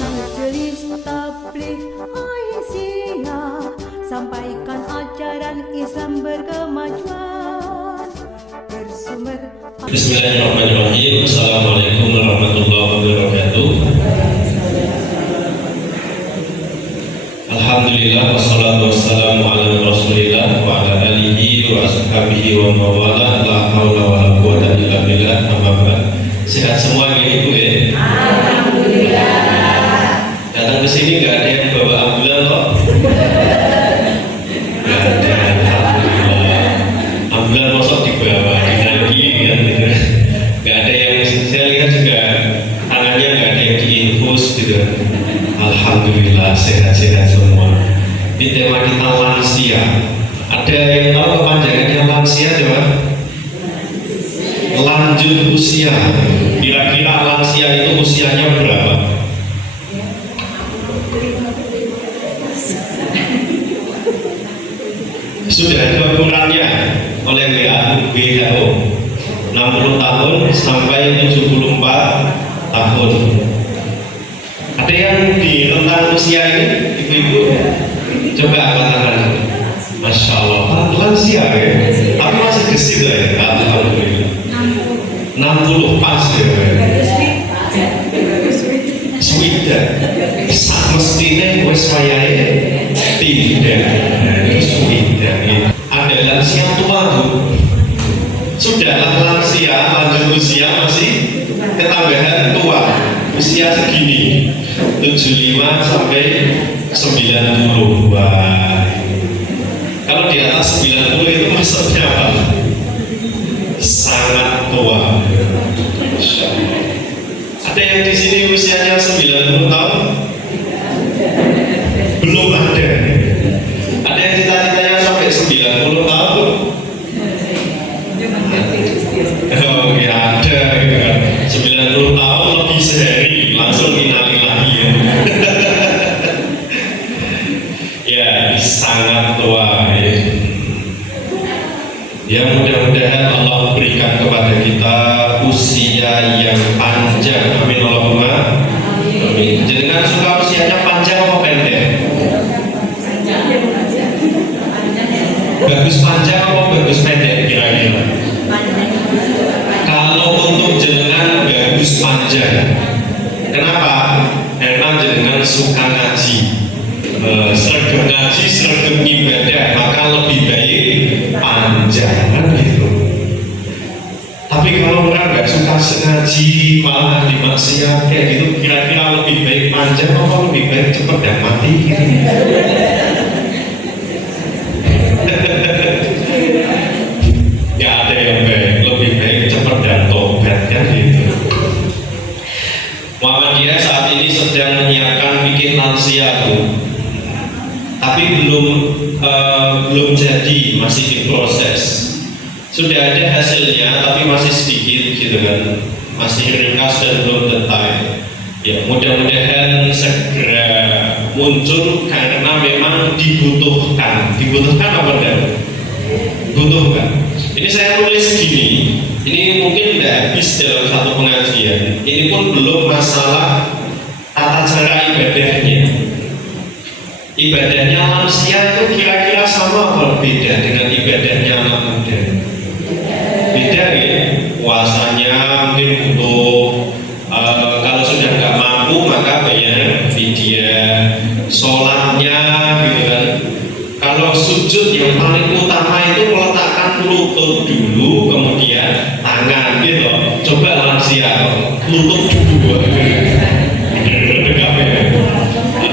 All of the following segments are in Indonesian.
Majelis Tabligh Aisyah sampaikan ajaran Islam berkemajuan bersumber. Bismillahirrahmanirrahim. Assalamualaikum warahmatullahi wabarakatuh. Alhamdulillah wassalatu wassalamu ala Rasulillah wa ala alihi wa ashabihi wa mawala la haula wa la quwwata illa billah. Amma ba'd. Sehat semua ya Ibu ya? Alhamdulillah. Datang ke sini nggak ada yang bawa ambulan kok? Nggak ada, alhamdulillah. Ambulan mosok dibawa dinagi kan gitu. Nggak ada yang saya lihat juga tangannya nggak ada yang diinfus gitu. Alhamdulillah sehat-sehat semua. Di tema kita lansia. Ada yang tahu kepanjangannya lansia coba? Lanjut usia. Kira-kira lansia itu usianya berapa? Sudah ada ukurannya oleh WHO 60 tahun sampai 74 tahun. Ada yang di rentang usia ini ibu-ibu? Coba angkat tangan. Masya Allah, lansia ya? Tapi masih gesit ya? Alhamdulillah 60 pas ya? Swida sak mestine wis wayahe tidak swida. Ada lansia tua Bu, sudahlah lansia lanjut usia masih ketambahan tua, usia segini 75 sampai 90. Wah, kalau di atas 90 itu maksudnya apa? Sangat tua. Masya Allah. Ada yang di sini usianya 90 tahun? Belum ada. Ada yang cita-citanya sampai 90 tahun? Oh ya ada gitu kan. 90 tahun lebih sehari langsung innalillahi ya. Ya sangat tua ya. Ya mudah-mudahan Allah berikan kepada kita usia yang panjang. Amin Allahumma amin. Jangan suka usianya panjang atau pendek? Bagus panjang atau bagus pendek kira-kira? Kalau untuk jenengan bagus panjang. Kenapa? Karena jenengan suka ngaji, sergap ngaji, sergap ibadah, maka lebih baik panjang kan gitu. Tapi kalau orang nggak suka ngaji malah dimaksiat kayak gitu, kira-kira lebih baik panjang atau lebih baik cepat dan mati gitu? Nggak ada yang baik, lebih baik cepat dan tobat kan gitu. Muhammadiyah saat ini sedang menyiapkan bikin lansia Bu, tapi belum jadi, masih diproses. Sudah ada hasilnya tapi masih sedikit gitu kan, masih ringkas dan belum detail. Ya mudah-mudahan segera muncul karena memang dibutuhkan apa enggak? Dibutuhkan. Ini saya tulis gini, ini mungkin tidak habis dalam satu pengajian. Ini pun belum masalah tata cara ibadahnya. Ibadahnya lansia itu kira-kira sama atau beda dengan ibadahnya anak muda? Beda ya, puasanya mungkin butuh kalau sudah nggak mampu maka bayar fidyah, sholatnya gitu kan. Kalau sujud yang paling utama itu meletakkan lutut dulu, kemudian tangan gitu. Coba lansia, lutut dulu.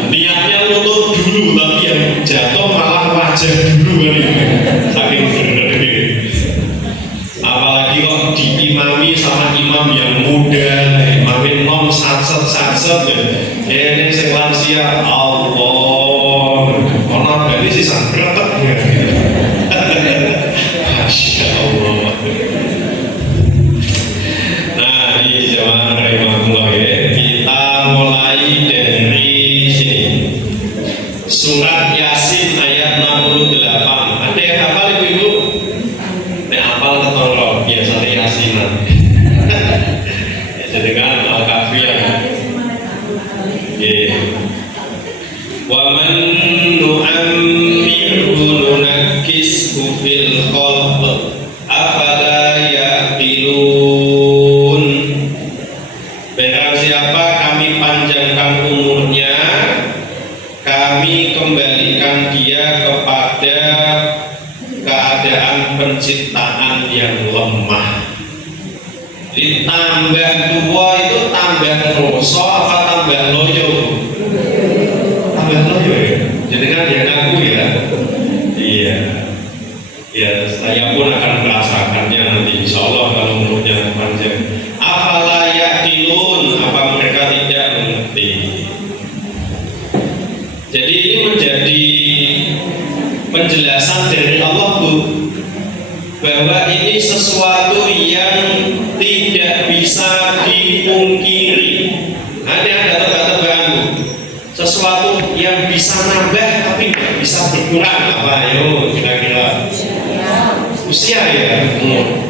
Niatnya lutut dulu, tapi yang jatuh malah wajah dulu kan. Saking berbeda. Apalagi kok diimami sama imam yang muda, imamin nom satset ya. Ini sing lansia Allah. Ono berarti sih sangkretek ya. Masya Allah. Nah, ini jamaah rahimahullah ya. Kita mulai dari sini. Surat Yasin ayat 68. Ada yang hafal ibu-ibu? Nek hafal ketolong biasanya Yasinan. Jadi kan Al-Kafiyah. Wa man nu'ammirhu nunakkishu fil khalq afala yaqilun. Barang siapa kami panjangkan umurnya, kami kembalikan dia kepada keadaan penciptaan yang lemah. Jadi tambah tua itu tambah kroso apa tambah loyo? Tambah loyo ya. Jadi kan dia ngaku ya. Iya. Ya saya pun akan merasakannya nanti insya Allah kalau umurnya panjang. Afala yaqilun, apa mereka tidak mengerti? Jadi ini menjadi penjelasan dari Allah Bu, bahwa ini sesuatu yang tidak bisa dipungkiri. Ada tebak-tebakan Bu, sesuatu yang bisa nambah tapi tidak bisa berkurang. Apa ayo kira-kira? Usia ya,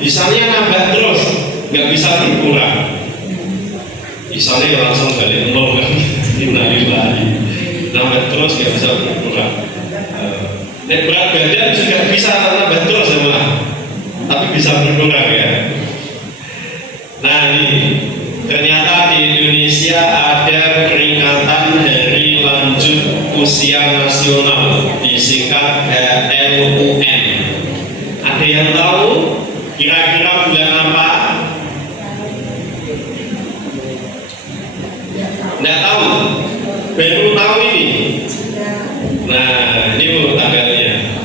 misalnya nambah terus nggak bisa berkurang, misalnya langsung balik nol kan, innalillahi, nambah terus nggak bisa berkurang. Dan berat badan juga bisa nambah terus ya malah, tapi bisa berkurang ya. Nah ini ternyata di Indonesia ada peringatan Hari Lanjut Usia Nasional, disingkat HLUN. Ada yang tahu kira-kira bulan apa? Nggak tahu, baru tahu ini. Nah ini Bu tanggalnya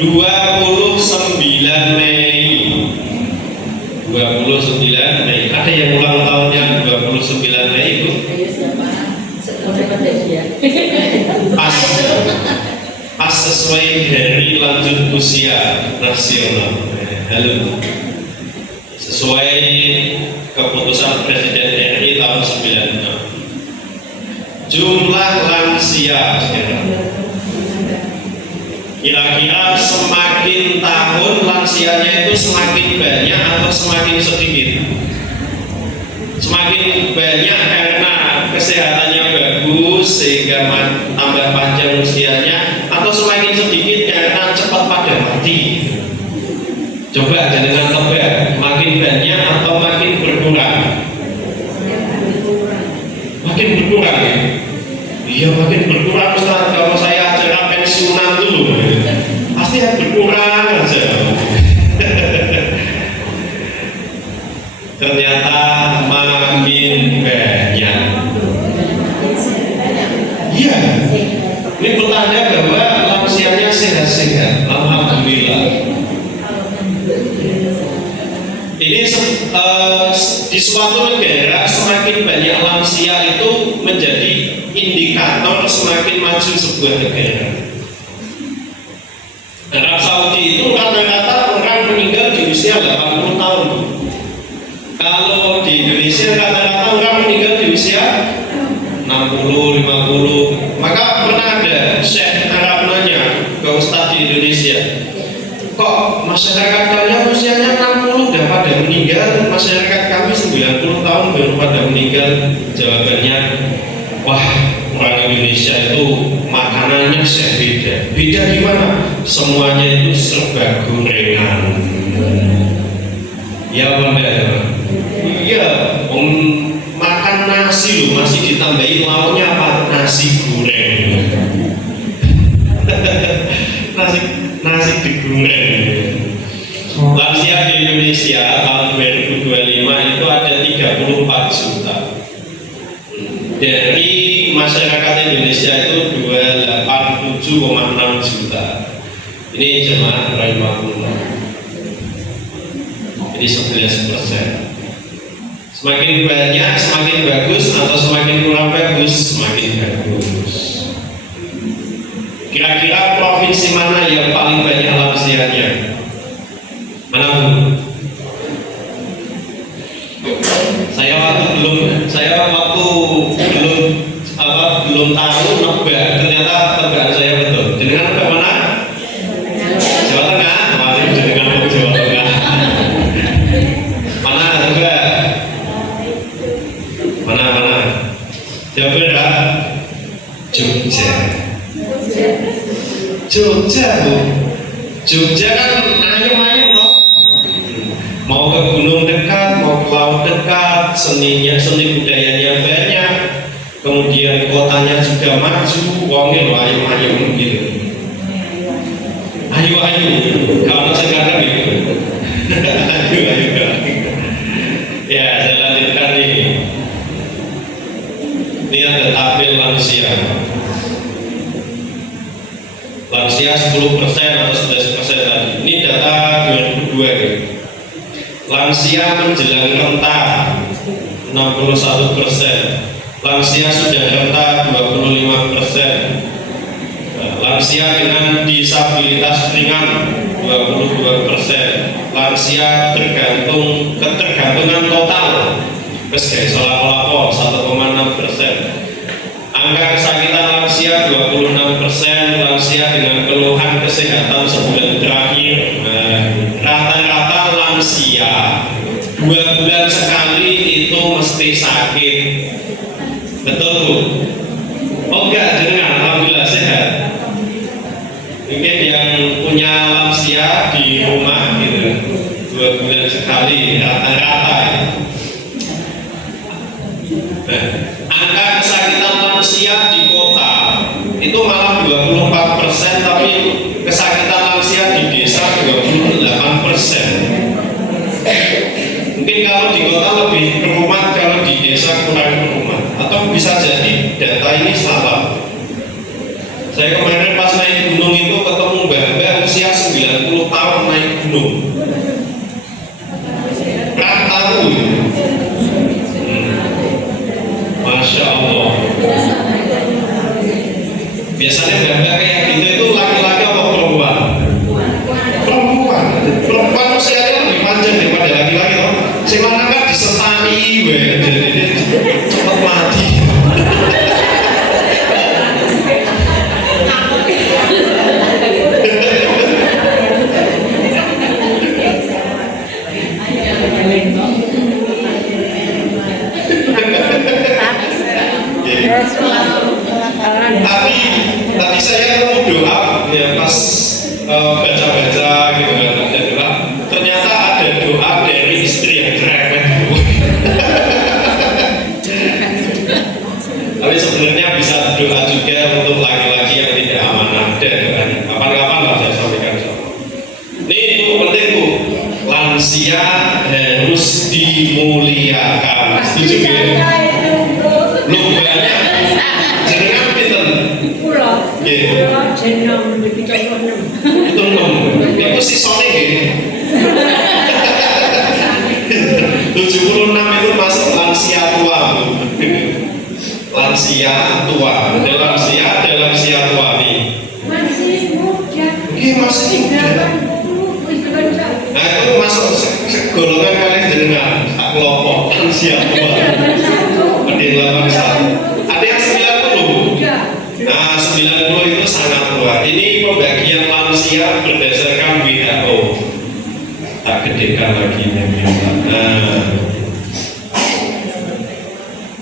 29 Mei. 29 Mei. Ada yang ulang tahunnya 29 Mei Bu? Pas sesuai Hari Lanjut Usia Nasional. Halo. Sesuai keputusan Presiden RI tahun 96. Jumlah lansia sekarang. Kira-kira semakin tahun lansianya itu semakin banyak atau semakin sedikit? Semakin banyak karena kesehatannya bagus sehingga tambah panjang usianya, atau semakin sedikit karena cepat pada mati? Coba jangan tebak, makin banyak atau makin berkurang? Makin berkurang ya? Iya makin berkurang Ustaz. Kalau saya acara pensiunan dulu pasti berkurang aja. Ternyata makin banyak. Iya, ini pertanda bahwa lansianya sehat-sehat. Alhamdulillah. Ini di suatu negara semakin banyak lansia itu menjadi indikator semakin maju sebuah negara. Arab Saudi itu rata-rata orang meninggal di usia 80 tahun. Kalau di Indonesia rata-rata orang meninggal di usia 60, 50. Maka pernah ada Syekh Arab nanya ke Ustadz di Indonesia, kok masyarakat kalian usianya 60 udah pada meninggal, masyarakat kami 90 tahun baru pada meninggal? Jawabannya, wah orang Indonesia itu makanannya beda. Beda gimana? Semuanya itu serba gorengan. Ya benar. Iya, makan nasi loh masih ditambahin lauknya apa? Nasi goreng. nasi digoreng. Lansia di Indonesia tahun 2025 itu ada 34 juta. Dari masyarakat Indonesia itu 27,6 juta. Ini jemaah rahimahullah. Ini 11%. Semakin banyak semakin bagus atau semakin kurang bagus? Semakin bagus. Kira-kira provinsi mana yang paling banyak lansianya? Mana Bu? Saya waktu belum tahu nebak, ternyata tebakan saya betul. Dengan nebak mana? Jawa Tengah. Masih dengan Jawa Tengah. Mana coba? Mana? Jawaban Beneran? Jogja. Jogja Bu. Jogja kan ayam-ayam loh. Mau ke gunung dekat, mau ke laut dekat, seni budayanya banyak. Kemudian kotanya juga maju, wongnya loh ayam-ayam gitu. Ayo, kalau sekarang gitu. Ayo. Ya, saya lanjutkan ini. Ini ada tabel lansia. Lansia 10% atau 11% tadi. Ini data 2002 gitu. Lansia menjelang renta 61%. Lansia sudah renta 25%. Lansia dengan disabilitas ringan 22%. Lansia ketergantungan total lapo 1,6%. Angka kesakitan lansia 26%. Lansia dengan keluhan kesehatan sebulan terakhir. Rata-rata lansia 2 bulan sekali itu mesti sakit. Betul Bu? Oh enggak, jangan, alhamdulillah sehat. Mungkin yang punya lansia di rumah gitu 2 bulan sekali rata-rata. Nah, angka kesakitan lansia di kota itu malah 24%, tapi kesakitan lansia di desa 28%. Mungkin kalau di kota lebih kerumat, kalau di desa kurang kerumat, atau bisa jadi data ini salah. Saya kemarin pas naik gunung itu ketemu mbak-mbak usia 90 tahun naik gunung. Rataku Masya Allah. Biasanya mbak-mbak kayak gitu itu laki-laki atau perempuan? Perempuan usianya lebih panjang daripada laki-laki toh. Sing lanang kan disetani jadi dia cepat mati. Tadi saya mau doa ya pas baca-baca gitu kan, ternyata ada doa dari istri yang cerewet. Tapi sebenarnya bisa doa juga untuk laki-laki yang tidak amanah. Dan kapan-kapan lah saya sampaikan. Ini itu penting Bu, lansia harus dimuliakan. Setuju ya? Lombanya jenengan pinten? Pulau jeneng lebih cocok itu itu sisone nggih. 76 itu masuk lansia tua Bu. Lansia tua, ada lansia tua nih. masih muda. Masih muda. Nah itu masuk golongan kalian jenengan kelompok lansia tua. Ada 81. Ada yang 90. Nah 90 itu sangat tua. Ini pembagian lansia berdasarkan WHO. Tak gedekan lagi nah.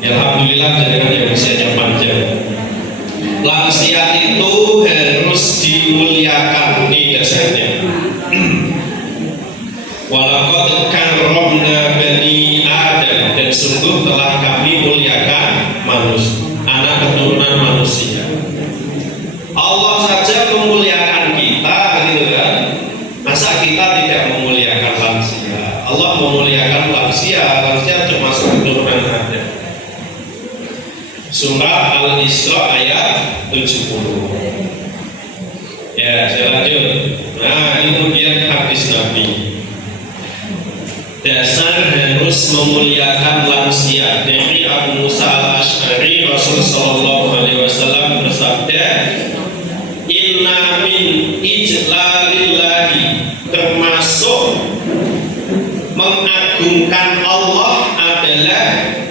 Alhamdulillah jenengan yang usianya panjang. Lansia itu harus dimuliakan, ini dasarnya. Walaqad karramna bani Adam, dan sungguh telah kami muliakan manusia, anak keturunan manusia. Allah saja memuliakan kita, gitu kan? Masa kita tidak memuliakan lansia? Allah memuliakan lansia termasuk keturunan Adam. Surah Al-Isra ayat 70. Ya, saya lanjut. Nah, ini kemudian hadis Nabi. Dasar harus memuliakan lansia. Dari Abu Musa Al-Asy'ari, Rasul sallallahu alaihi wasallam bersabda, "Inna min ijlalillahi", termasuk mengagungkan Allah adalah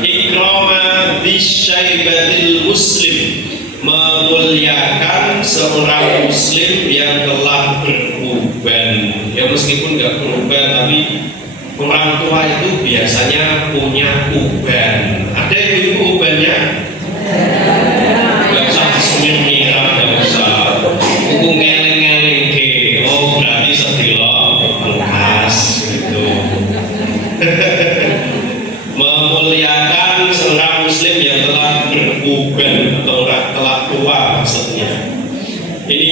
ikrama bisyaibatil muslim, memuliakan seorang muslim yang telah berkorban. Ya meskipun nggak berkorban tapi orang tua itu biasanya punya uban. Ada ibu ubannya? Gak usah senyum-nyiram, gak usah kuku ngeleng-ngeleng ke. Oh berarti sedilo bekas gitu. Memuliakan seorang muslim yang telah beruban atau telah tua maksudnya. Ini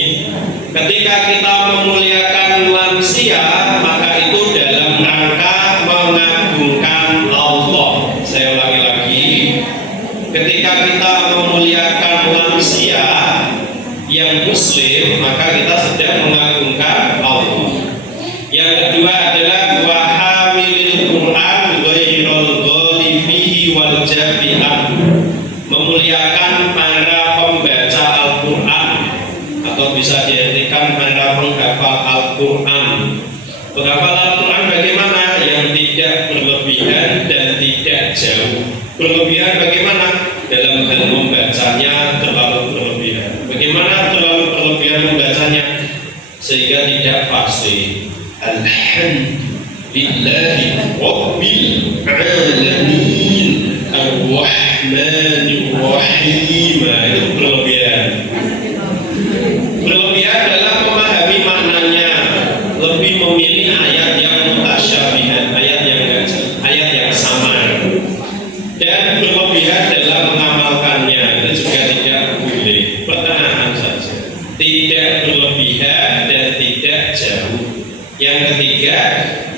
ketika kita memuliakan lansia, maka itu dalam rangka mengagungkan Allah. Saya ulangi lagi, ketika kita memuliakan lansia yang muslim, maka kita sedang mengagungkan Allah. Yang kedua adalah wa hamilil Quran ghairil ghali fihi wal jabi'an, memuliakan para pembaca Al-Qur'an, atau bisa diartikan para penghafal Al-Qur'an. Penghafal Al-Quran bagaimana? Yang tidak berlebihan dan tidak jauh. Berlebihan bagaimana? Dalam hal membacanya terlalu berlebihan. Bagaimana terlalu berlebihan membacanya? Sehingga tidak fasih. Alhamdulillahi Rabbil Alamin Ar-Rahmanir Rahim. Itu berlebihan. Berlebihan dalam memahami maknanya, lebih memilih ayat yang mutasyabihat, ayat yang samar, dan berlebihan dalam mengamalkannya. Itu juga tidak boleh, pertengahan saja, tidak berlebihan dan tidak jauh. Yang ketiga,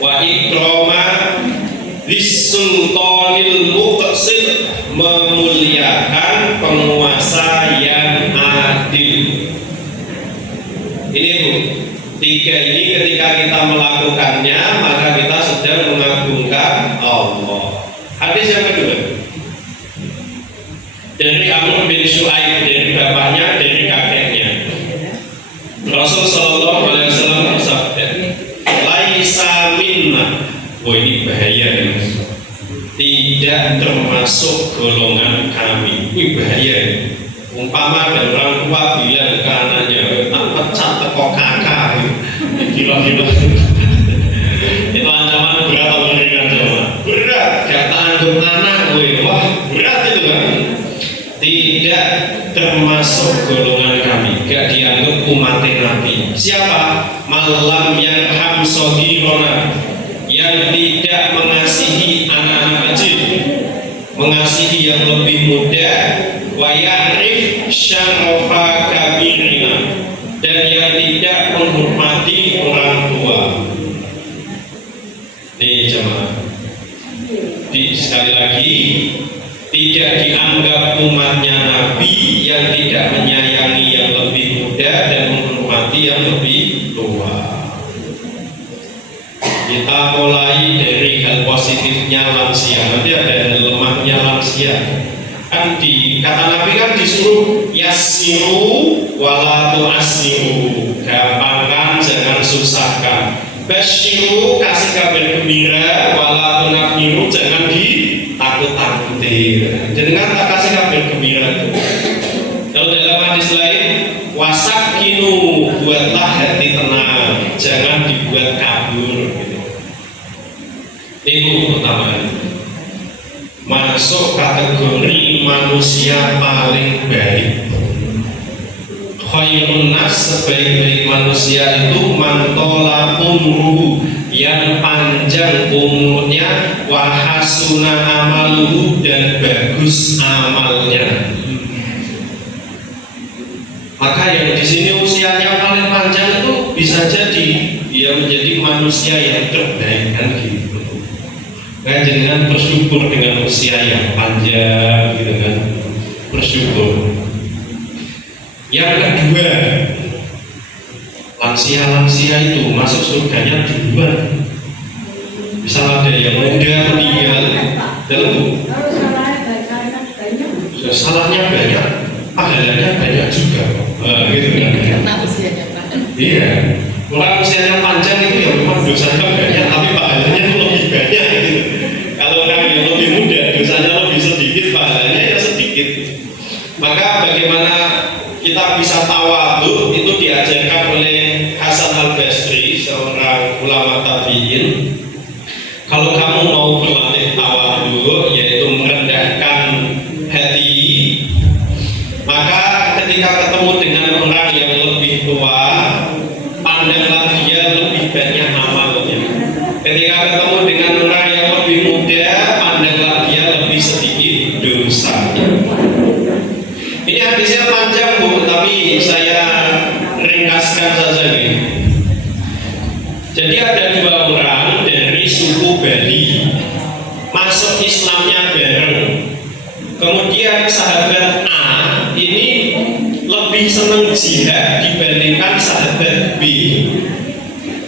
wa ikrama lis-sultanil muqsid, memuliakan penguasa yang adil. Ini Bu, tiga ini ketika kita melakukannya, maka kita sedang mengagungkan Allah. Hadis yang kedua dari Amr bin Shu'aib, dari bapaknya, dari kakeknya. Rasul Shallallahu Alaihi Wasallam bersabda, laisa minna. Oh ini bahaya ya, tidak termasuk golongan kami. Ini bahaya. Umpama ada orang tua bilang ke anaknya, tak pecat teko kakak, gila-gila. Itu ancaman berat atau ringan coba? Berat, gak tanggung anak gue. Wah berat itu kan. Tidak termasuk golongan kami, gak dianggap umat Nabi. Siapa? Malam yang hamsogirona, yang tidak mengasihi anak-anak kecil, mengasihi yang lebih muda, wa ya'rif syarafa kabirina, dan yang tidak menghormati orang tua. Ini jemaah, sekali lagi, tidak dianggap umatnya Nabi yang tidak menyayangi yang lebih muda dan menghormati yang lebih tua. Kita mulai dari hal positifnya lansia, nanti ada hal lemahnya lansia. Kan kata Nabi kan disuruh yassiru wala tu'assiru, gampangkan jangan susahkan. Basyiru, kasih kabar gembira, wala tunaffiru, jangan ditakut-takuti. Jangan tak kasih kabar gembira itu. Kalau dalam hadis lain, wasakinu, buatlah hati tenang, jangan dibuat kabur gitu. Itu pertama, masuk kategori manusia paling baik. Khairun nas, sebaik-baik manusia itu mantola umruhu, yang panjang umurnya, wa hasuna amaluhu, dan bagus amalnya. Maka yang di sini usianya paling panjang itu bisa jadi dia menjadi manusia yang terbaik kan gitu. Kan jangan bersyukur dengan usia yang panjang gitu kan, bersyukur. Yang kedua, lansia-lansia itu masuk surganya duluan. Misal ada yang muda meninggal, dalam salahnya banyak, pahalanya banyak juga, gitu kan? Iya, orang usianya panjang itu ya memang dosanya banyak, tapi pahalanya itu lebih banyak gitu. Kalau orang yang lebih muda, dosanya lebih sedikit, pahalanya ya sedikit. Maka bagaimana kita bisa tawadhu itu diajarkan oleh Hasan Al-Basri, seorang ulama tabi'in. Kalau hadisnya panjang Bu, tapi saya ringkaskan saja nih. Jadi ada dua orang dari suku Bali masuk Islamnya bareng. Kemudian sahabat A ini lebih senang jihad dibandingkan sahabat B.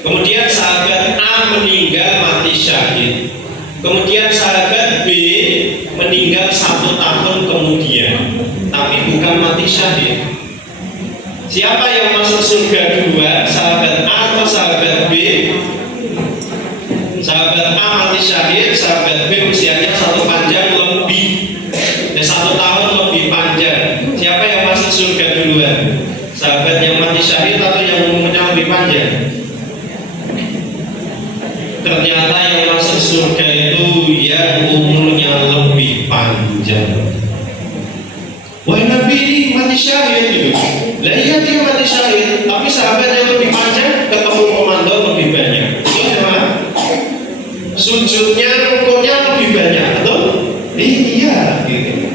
Kemudian sahabat A meninggal mati syahid. Kemudian sahabat B meninggal 1 tahun kemudian, tapi bukan mati syahid. Siapa yang masuk surga duluan, sahabat A atau sahabat B? Sahabat A mati syahid, sahabat B usianya 1 panjang lebih, 1 tahun lebih panjang. Siapa yang masuk surga duluan? Sahabat yang mati syahid atau yang umurnya lebih panjang? Ternyata yang masuk surga itu yang umurnya lebih panjang. Wah, Nabi ini mati syahid gitu. Lah iya dia mati syahid, tapi sahabat yang lebih panjang ketemu komando lebih banyak. Betul ya? Sujudnya, rukunya lebih banyak, betul? Iya gitu.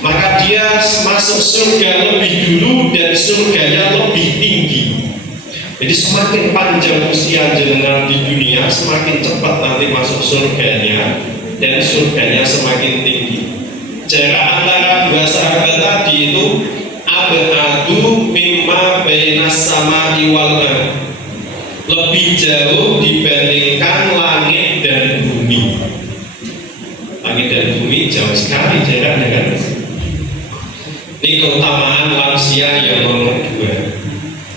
Maka dia masuk surga lebih dulu dan surganya lebih tinggi. Jadi semakin panjang usia jenengan di dunia, semakin cepat nanti masuk surganya, dan surganya semakin tinggi. Jarak antara dua sahabat tadi itu abadu mimma bainas samai wal ardh, lebih jauh dibandingkan langit dan bumi. Langit dan bumi jauh sekali jaraknya kan. Ini keutamaan lansia yang nomor 2.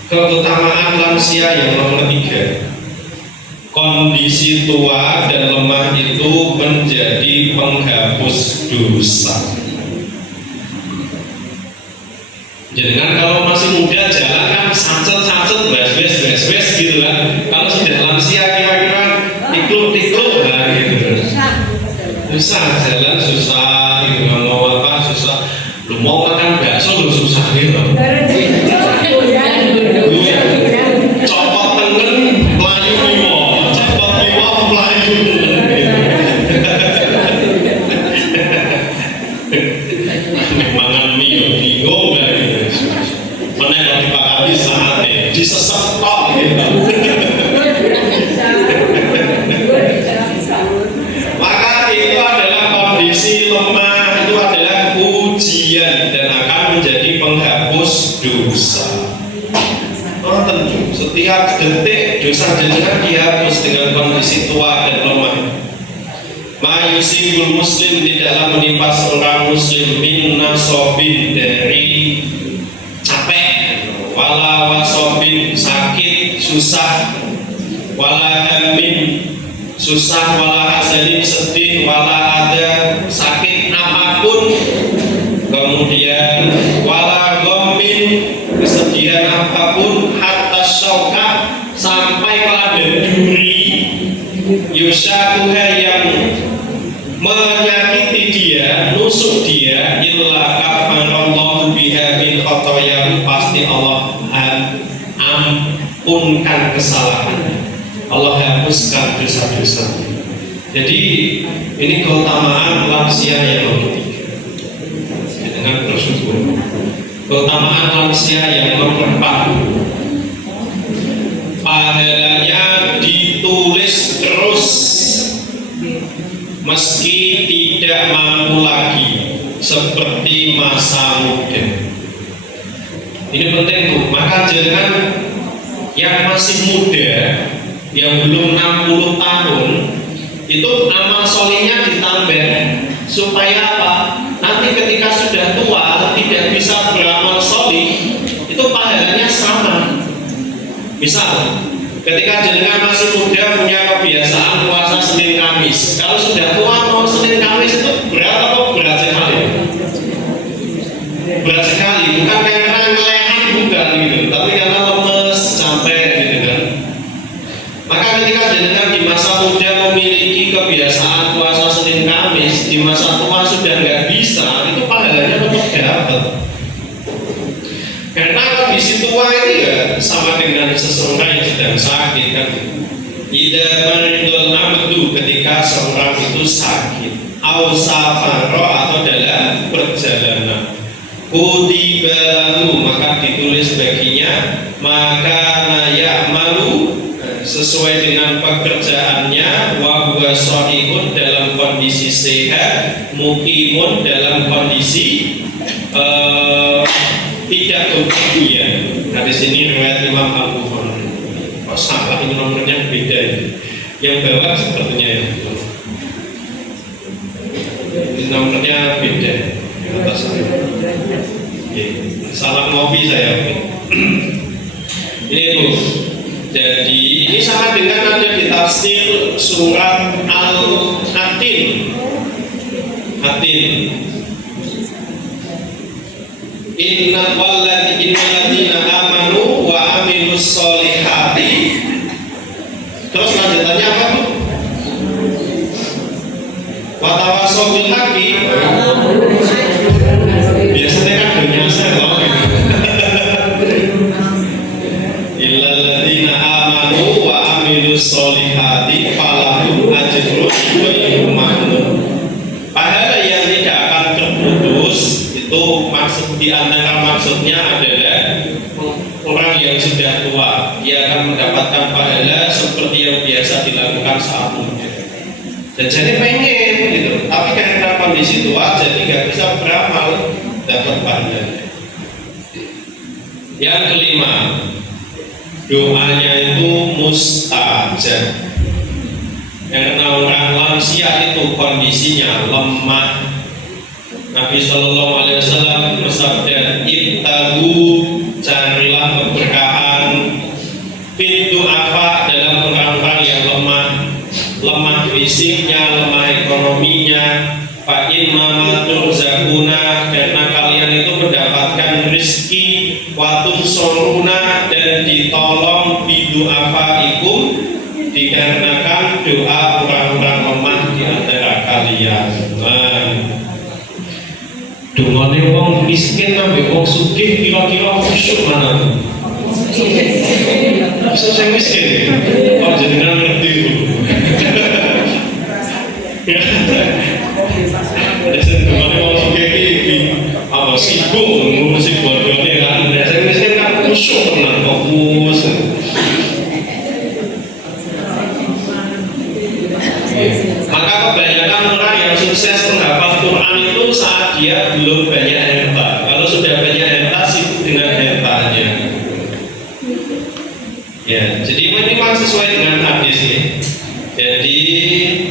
Keutamaan lansia yang nomor 3, kondisi tua dan lemah itu menjadi penghapus dosa. Jangan kalau masih muda jalan kan sacet wes gitu kan. Kalau sudah lansia kira-kira tikluk lah gitu. Susah jalan, susah gitu, mau apa susah. Lu mau makan bakso lu susah gitu. Copot tengen melayu limo, copot limo melayu mangan mie bingung gak gitu. Mana yang dipakati sate disesep tok gitu. Maka itu adalah kondisi lemah, itu adalah ujian dan akan menjadi penghapus dosa. Oh tentu, setiap detik dosa jenengan dihapus dengan kondisi tua dan lemah. Mayusibul muslim, tidaklah menimpa seorang muslim min nasobin, dari capek, wala wasobin sakit susah, wala hamin susah, wala hazanin sedih, wala ada sakit apapun, kemudian wala ghammin kesedihan apapun, hatta syauka sampai pada duri, yusyakuha yang menyakiti dia, nusuk dia, illa kafarallahu biha min khotoyahu, pasti Allah ampunkan kesalahannya, Allah hapuskan dosa-dosa. Jadi ini keutamaan lansia yang nomor 3 dengan bersyukur. Keutamaan lansia yang nomor 4, pahalanya ditulis terus meski tidak mampu lagi, seperti masa muda. Ini penting Bu. Maka jangan yang masih muda, yang belum 60 tahun, itu amal solihnya ditambah supaya apa? Nanti ketika sudah tua tidak bisa beramal solih, itu pahalanya sama. Misal ketika jenengan masih muda punya kebiasaan puasa Senin Kamis, kalau sudah tua mau Senin Kamis itu berat apa berat sekali? Berat sekali, bukan karena ngelehan, bukan gitu, tapi karena lemes, capek gitu kan. Maka ketika jenengan di masa muda memiliki kebiasaan puasa Senin Kamis, di masa tua sudah nggak bisa, itu pahalanya tetap dapat. Karena kondisi tua ini ya sama dengan seseorang yang sedang sakit kan. Ida maridul abdu, ketika seorang itu sakit, au safaro atau dalam perjalanan, kutiba ditulis baginya, maka naya malu sesuai dengan pekerjaannya, wa huwa shahihun dalam kondisi sehat, muqimun dalam kondisi tidak bepergian. Hadis ini riwayat Imam Al-Bukhari. Oh salah, ini nomornya beda ini. Yang bawah sepertinya itu. Ini nomornya beda. Di atas saya. Salah ngopi saya. Ini Bu. Jadi ini sama dengan ada di tafsir surat Al-Atin. Atin. Innalladzina amanu wa amilus solihati. Terus lanjutannya apa Bu? Wa tawassaw bil haqqi. Biasanya kan dunia saya. Illalladzina amanu wa amilus solihati falahum ajrun ghairu mamnun. Pahala yang tidak akan terputus itu maksud di antara maksudnya adalah orang yang sudah tua, dia akan mendapatkan pahala seperti yang biasa dilakukan saat muda. Dan jadi pengen gitu, tapi karena kondisi tua jadi nggak bisa beramal dapat pahala. Yang kelima, doanya itu mustajab. Karena orang lansia itu kondisinya lemah. Nabi Shallallahu Alaihi Wasallam bersabda, "Ibtagu, carilah keberkahan, pintu apa dalam orang-orang yang lemah fisiknya, lemah ekonominya. Fa inna turzakuna, karena kalian itu mendapatkan rezeki, watun soruna, dan ditolong bidu apa ikum, dikarenakan doa orang-orang lemah di antara kalian." Dungane wong miskin ambek wong sugih kira-kira khusyuk mana? Bisa saya miskin. Oh jenengan ngerti Bu. Biasanya dungane wong sugih iki apa sibuk ngurusi keluargane kan. Biasanya miskin kan khusyuk tenan fokus. Maka kebanyakan orang yang sukses menghafal Quran itu saat dia belum banyak harta. Kalau sudah banyak harta, sibuk dengan hartanya. Ya, jadi memang sesuai dengan hadis ini. Jadi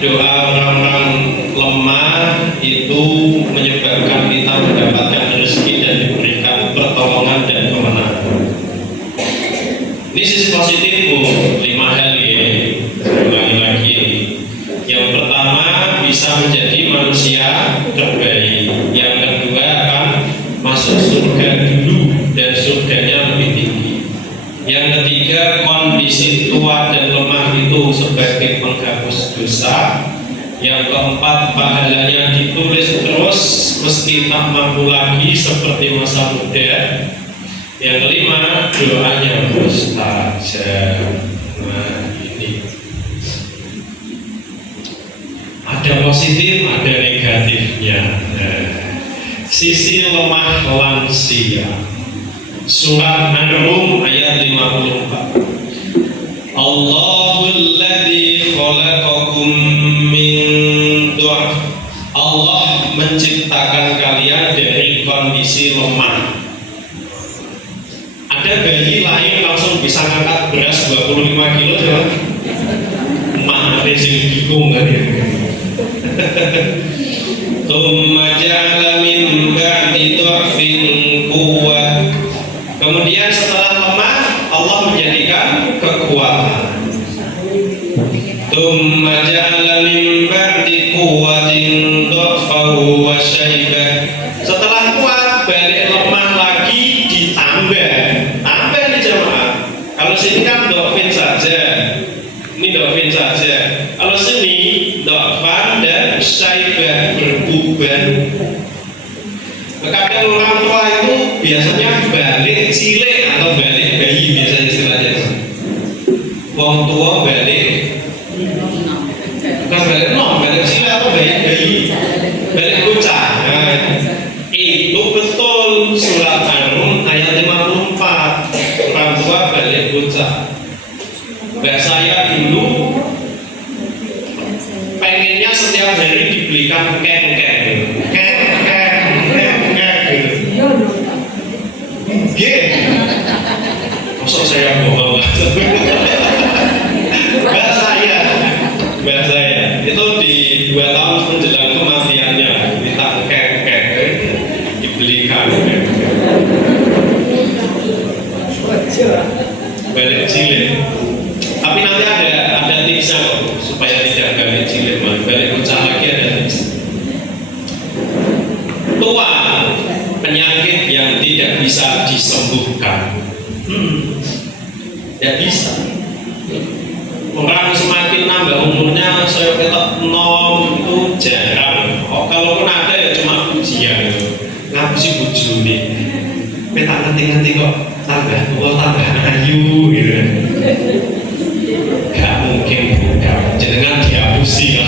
doa orang-orang lemah itu menyebabkan kita mendapatkan rezeki dan diberikan pertolongan dan kemenangan. Ini sisi positif Bu, 5 hal ya. Ulangi lagi. Yang pertama, bisa menjadi manusia terbaik. Yang kedua, akan masuk surga dulu dan surganya lebih tinggi. Yang ketiga, kondisi tua dan lemah itu sebagai penghapus dosa. Yang keempat, pahalanya ditulis terus meski tak mampu lagi seperti masa muda. Yang kelima, doanya mustajab. Nah ini ada positif, ada negatifnya. Sisi lemah lansia. Surat An-Rum ayat 54. Allahul ladzi khalaqakum min du'af. Allah menciptakan kalian dari kondisi lemah. Ada bayi lahir langsung bisa ngangkat beras 25 kilo coba. Mak sing bingung kan ya. Tsumma ja'ala min ba'di dha'fin quwwah. Kemudian setelah lemah Allah menjadikan kekuatan. Tsumma ja'ala min ba'di quwwatin dha'fan wa syaibah. Setelah kuat balik lemah lagi ditambah. Tambah nih jemaah. Kalau sini kan dha'fin saja. Ini dha'fin saja. Kalau sini dha'fan dan syaibah, berbeban. Kadang orang tua itu biasanya balik cilik atau balik bayi, biasanya istilahnya. Wong tua balik, bukan balik balik cilik atau bayi, balik bocah. Nah, itu betul surat An-Rum ayat 54. saya bohong. Mbak saya itu di 2 tahun menjelang kematiannya minta kek dibelikan balik cilik. Tapi nanti ada tipsnya kok supaya tidak balik cilik, balik pecah lagi ada tips. Tua, penyakit yang tidak bisa disembuhkan. Tidak bisa. Orang semakin nambah umurnya, saya kata 0 itu jarang. Oh, kalaupun ada ya cuma ujian. Ngapu sih bujuni. Tapi tak ngerti-ngerti kok tambah tua tambah ayu gitu. Gak mungkin bukan. Jangan dihapusi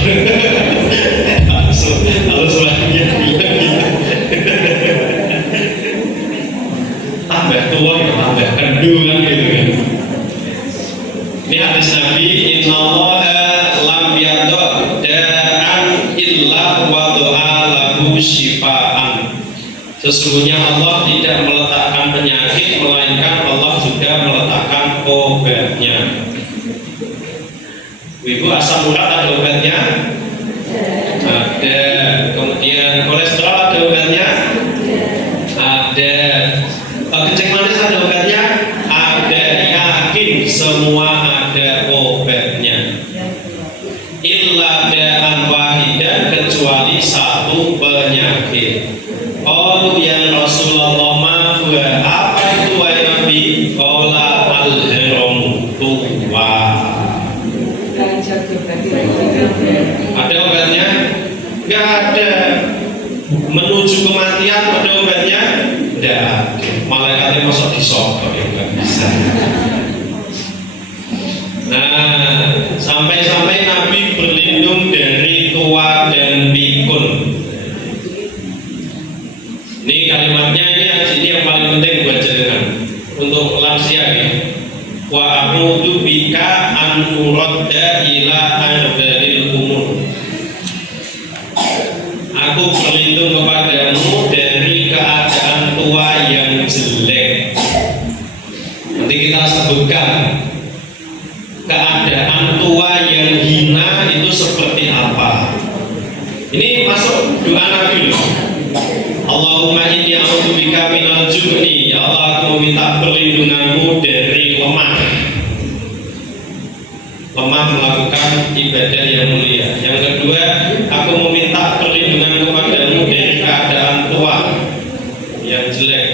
harus lagi bilang gitu. Tambah tua ya tambah kendu kan gitu kan. Ini hadis Nabi, innallaha lam yadha da'an illa wada'a lahu syifaan. Sesungguhnya Allah tidak meletakkan penyakit, melainkan Allah juga meletakkan obatnya. Ibu asam urat ada obatnya? Ada. Kemudian kolesterol ada obatnya? Ada. Kencing manis ada obatnya? Ada. Yakin semua ada obatnya. Illa da'an wahidan, kecuali satu penyakit. Qalu ya Rasulullah ma huwa, apa itu wahai Nabi? Qala al-haram, tua. Ada obatnya? Enggak ada. Menuju kematian ada obatnya? Enggak ada. Malaikatnya masuk disogok ya enggak bisa. Nah, sampai-sampai Nabi berlindung dari tua dan pikun. Ini kalimatnya ini yang paling penting buat jenengan untuk lansia ya. Wa a'udzu bika an uradda ila ardhil umur. Aku berlindung kepadamu dari keadaan tua yang jelek. Nanti kita sebutkan keadaan tua yang hina itu seperti apa. Ini masuk doa Nabi loh. Allahumma inni a'udzubika minal jubni. Ya Allah, aku meminta perlindunganmu dari lemah melakukan ibadah yang mulia. Yang kedua, aku meminta perlindungan kepadamu dari keadaan tua yang jelek.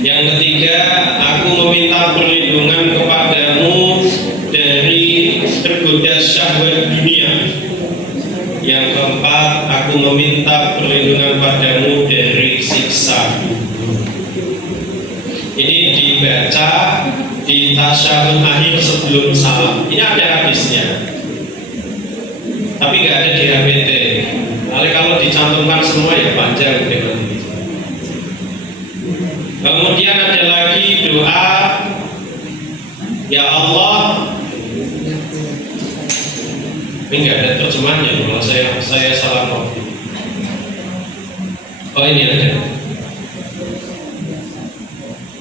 Yang ketiga, aku meminta perlindungan kepadamu dari tergoda syahwat dunia. Yang keempat, aku meminta perlindungan padamu dari siksa kubur. Ini dibaca di tasyahud akhir sebelum salam. Ini ada hadisnya, tapi nggak ada di HPT. Kalau dicantumkan semua ya panjang gitu. Kemudian ada lagi doa, ya Allah. Ini nggak ada terjemahnya, kalau saya salah copy. Oh ini ada.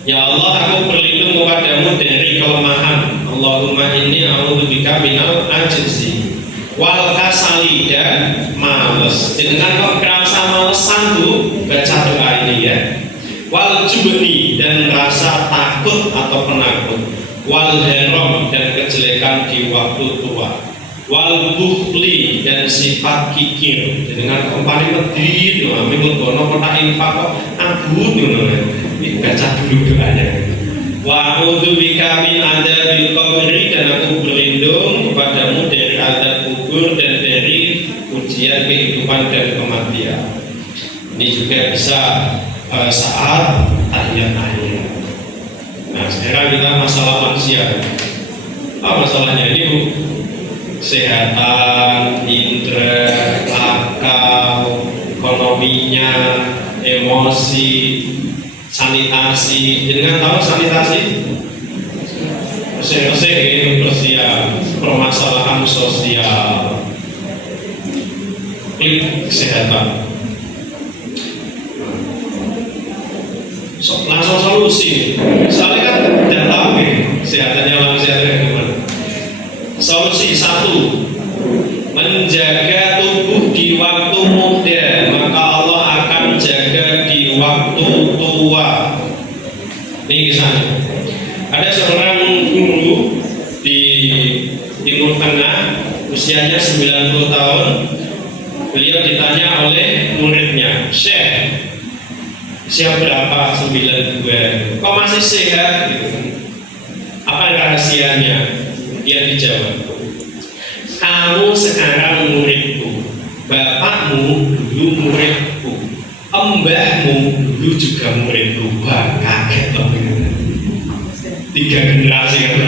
Ya Allah, aku berlindung kepadamu dari kelemahan. Allahumma inni a'udzubika minal ajzi wal kasali, dan malas. Dengan kok kerasa malesan Bu, baca doa ini ya. Wal jubni, dan rasa takut atau penakut. Wal haram, dan kejelekan di waktu tua. Wal bukhli, dan sifat kikir. Dengan kembali medit, minggu bono kota infak kok abun ini baca dulu doanya. Wa a'udzubika min adzabil qabri, dan aku berlindung kepadamu dari azab kubur dan dari ujian kehidupan dan kematian. Ini juga bisa saat tahiyat akhir. Nah, sekarang kita masalah manusia. Apa masalahnya ini Bu? Kesehatan, indera, akal, ekonominya, emosi, sanitasi. Dengan tahu sanitasi? Bersiap permasalahan sosial, kesehatan. langsung solusi. Soalnya kan udah tahu nih kesehatannya orang sehatnya gimana. Solusi satu, menjaga tubuh di waktu muda, maka Allah akan jaga di waktu tua. Ini kisahnya. Ada seorang guru di Timur Tengah, usianya 90 tahun. Beliau ditanya oleh muridnya, "Syekh, usia berapa? 92. Kok masih sehat?" Gitu. Apa rahasianya? Dia dijawab, "Kamu sekarang muridku, bapakmu dulu muridku, mbahmu dulu juga muridku." Wah, kaget loh. 3 generasi kan.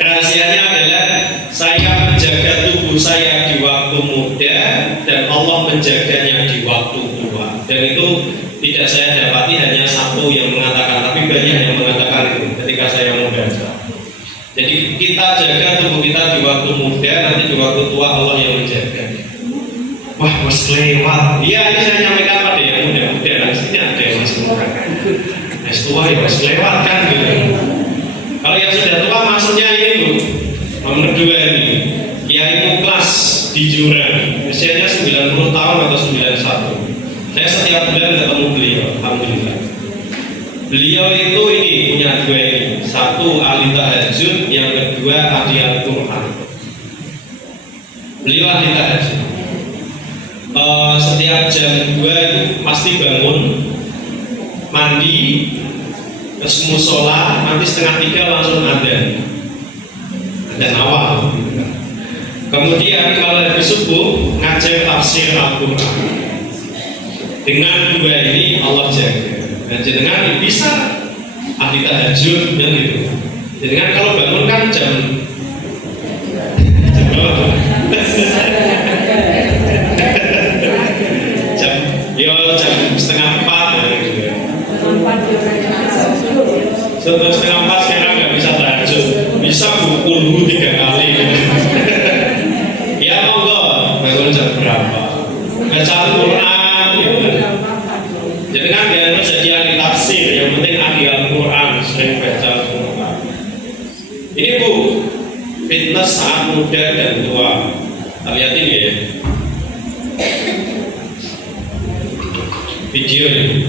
Rahasianya adalah saya menjaga tubuh saya di waktu muda dan Allah menjaganya di waktu tua. Dan itu tidak saya dapati hanya satu yang mengatakan, tapi banyak yang mengatakan itu ketika saya muda. Jadi kita jaga tubuh kita di waktu muda, nanti di waktu tua Allah yang menjaga. Wah, mas lewat. Iya, ini saya nyampaikan pada yang muda-muda. Nanti ada yang masih muda. Mas tua ya mas lewat kan gitu. Kalau yang sudah tua maksudnya ini Bu, nomor 2 ini Kiai Muklas di Jurang, usianya 90 tahun atau 91. Saya setiap bulan ketemu beliau, alhamdulillah. Beliau itu ini punya 2 ini, satu ahli tahajud, yang kedua ahli Al-Quran. Beliau ahli tahajud. Setiap jam 2 itu pasti bangun, mandi, terus musola, nanti setengah 3 langsung adzan awal. Kemudian kalau habis subuh ngajar tafsir Al-Quran. Dengan 2 ini Allah jaga. Dan jenengan bisa ahli tahajud dan gitu. Jenengan kalau bangun kan jam berapa? jam setengah 4 ya gitu. Setelah setengah 4 sekarang nggak bisa tahajud, bisa buku 3 kali gitu. Ya monggo, bangun jam berapa? Baca Al-Quran gitu. Jadi kan dia harus jadi ahli tafsir, yang penting ahli Al-Quran, sering baca Al-Quran. Ini Bu, fitness saat muda dan tua. Kita lihat ini ya, video ini.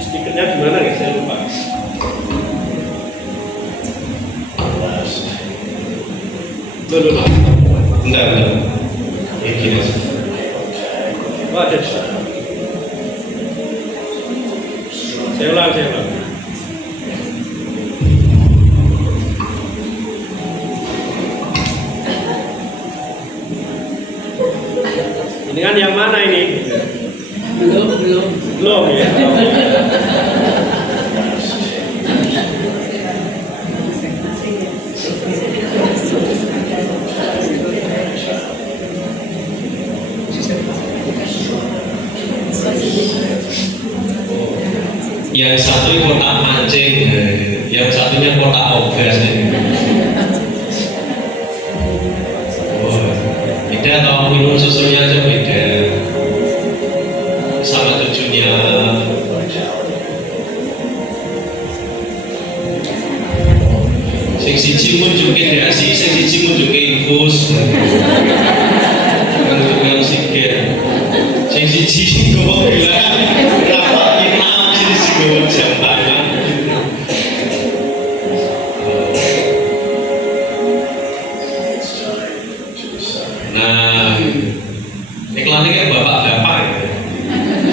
Speakernya gimana ya? Saya lupa. Loh. Bentar. Ini gini. Oh, ada. Saya ulang. Ini kan yang mana ini? Belum ya. Yang satu kotak mancing, yang satunya kotak ogas. Beda atau minum susunya aja beda. Sama cucunya. Sing siji munjuke dasi, sing siji munjuke infus. Kan yang sikit. Sing siji kok bilang berapa imam sing siji jam tangan. Nah, iklannya kayak bapak-bapak ya.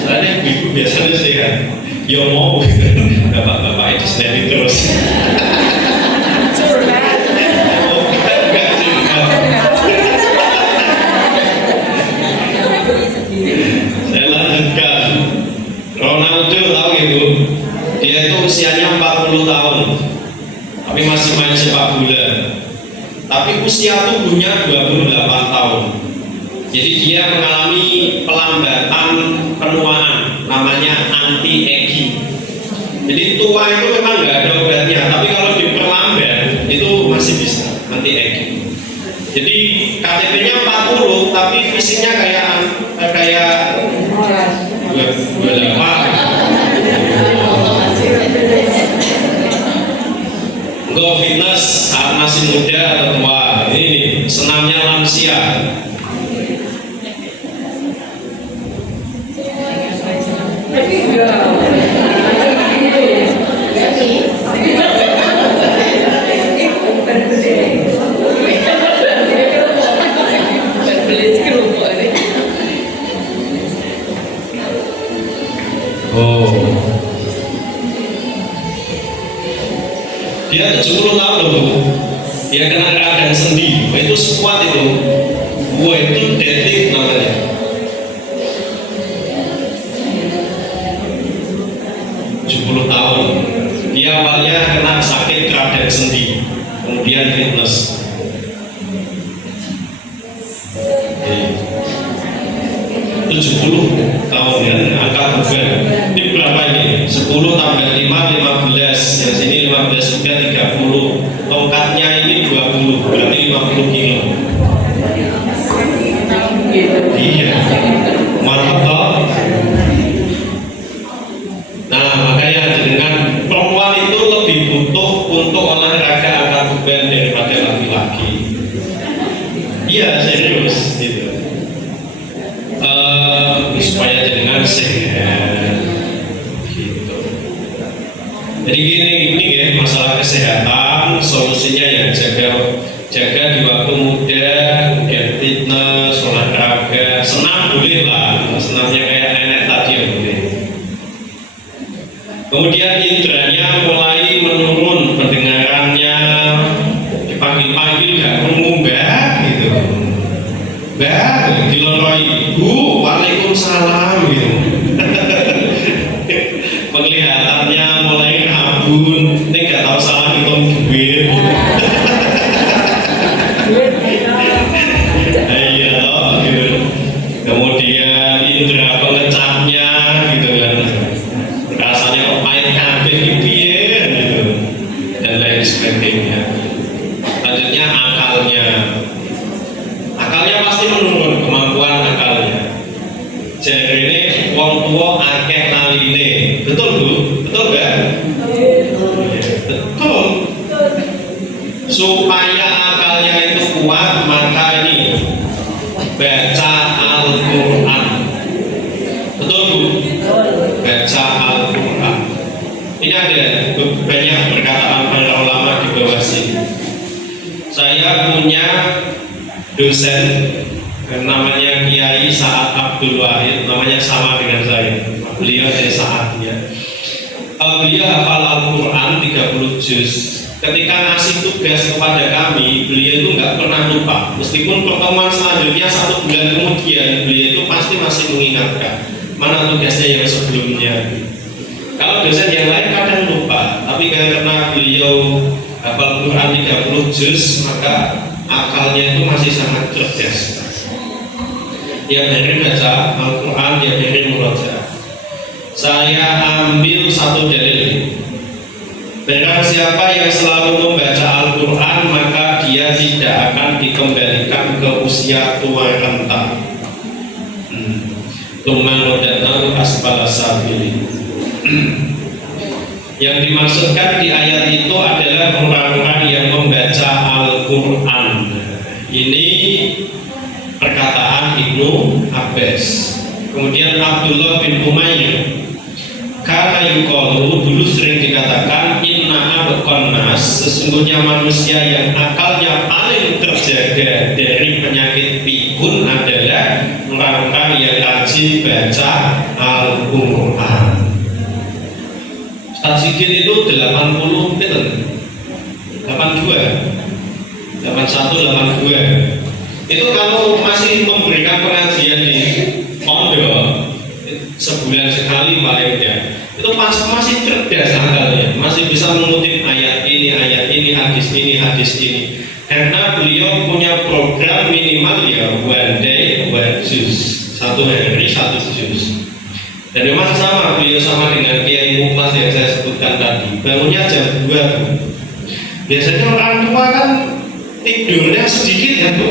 Soalnya ibu biasanya sih kan, ya mau bapak-bapak itu sendiri terus. Saya lanjutkan. Ronaldo tahu ibu, dia itu usianya 40 tahun, tapi masih main sepak bola. Tapi usia tubuhnya 28 tahun. Jadi dia mengalami pelambatan penuaan, namanya anti-aging. Jadi tua itu memang nggak ada obatnya, tapi kalau diperlambat itu masih bisa anti-aging. Jadi KTP-nya 40 tapi visinya kayak 28. Enggak fitness saat masih muda atau tua. Ini senamnya lansia. Oh, dia 70 tahun loh. Dia kena radang sendi. Itu sekuat itu. Wah, itu deadlift namanya. Tahun. Dia awalnya kena sakit radang sendi, kemudian fitness. 70 tahun ya, angka beban. Ini berapa ini? 10 tambah 5, 15. Yang sini 15 juga 30. Tongkatnya ini 20, berarti 50 kilo. Iya, mantap toh. Nah, makanya dengan perempuan itu lebih butuh untuk olahraga angkat beban daripada laki-laki. Iya, serius gitu. Supaya dengan sehat gitu. Jadi gini ya, masalah kesehatan solusinya ya jaga di waktu muda, kemudian fitness, olahraga, senam boleh lah, senamnya kayak nenek tadi ya boleh. Kemudian indranya mulai menurun, pendengarannya dipanggil-panggil gak mengumbah gitu. Mbak, diloroi, Bu, waalaikumsalam gitu. Penglihatannya mulai rabun, ini gak tahu salah hitung duit. Iya loh, gitu. Kemudian indera pengecapnya gitu kan, rasanya kok pahit kabeh gitu ya, gitu. Dan lain sebagainya. Selanjutnya akalnya pasti menurun, kemampuan akalnya. Jadi ini wong tua akeh laline, betul Bu? Betul gak? Betul. Supaya akalnya itu kuat, maka ini baca Al-Quran. Betul Bu? Baca Al-Quran. Ini ada banyak perkataan para ulama di bawah sini. Saya punya dosen namanya Kiai Sa'ad Abdul Wahid, namanya sama dengan saya. Beliau dari Sa'ad ya. Beliau hafal Al-Quran 30 juz. Ketika ngasih tugas kepada kami, beliau itu nggak pernah lupa. Meskipun pertemuan selanjutnya 1 bulan kemudian, beliau itu pasti masih mengingatkan mana tugasnya yang sebelumnya. Kalau dosen yang lain kadang lupa, tapi karena beliau hafal Quran 30 juz, maka akalnya itu masih sangat cerdas. Dia dari baca Al-Quran, dia dari murojaah. Saya ambil satu dalil. Barang siapa yang selalu membaca Al-Quran, maka dia tidak akan dikembalikan ke usia tua renta. Tumarodanahu asfala safilin. Yang dimaksudkan di ayat itu adalah orang-orang yang membaca Al-Quran. Ini perkataan Ibnu Abbas. Kemudian Abdullah bin Umayyah, karena yuqalu, dulu sering dikatakan inna abqan nas, sesungguhnya manusia yang akalnya paling terjaga dari penyakit pikun adalah orang-orang yang rajin baca Al-Quran. Ustaz Sigit itu 80 pinten? 82 itu kalau masih memberikan pengajian di pondok sebulan sekali paling tidak, itu masih cerdas akalnya, masih bisa mengutip ayat ini, hadis ini, karena beliau punya program minimal ya one day one juz, 1 hari 1 juz. Dan memang sama, beliau sama dengan Kiai Muklas yang saya sebutkan tadi, bangunnya jam 2. Biasanya orang tua kan tidurnya sedikit ya Bu,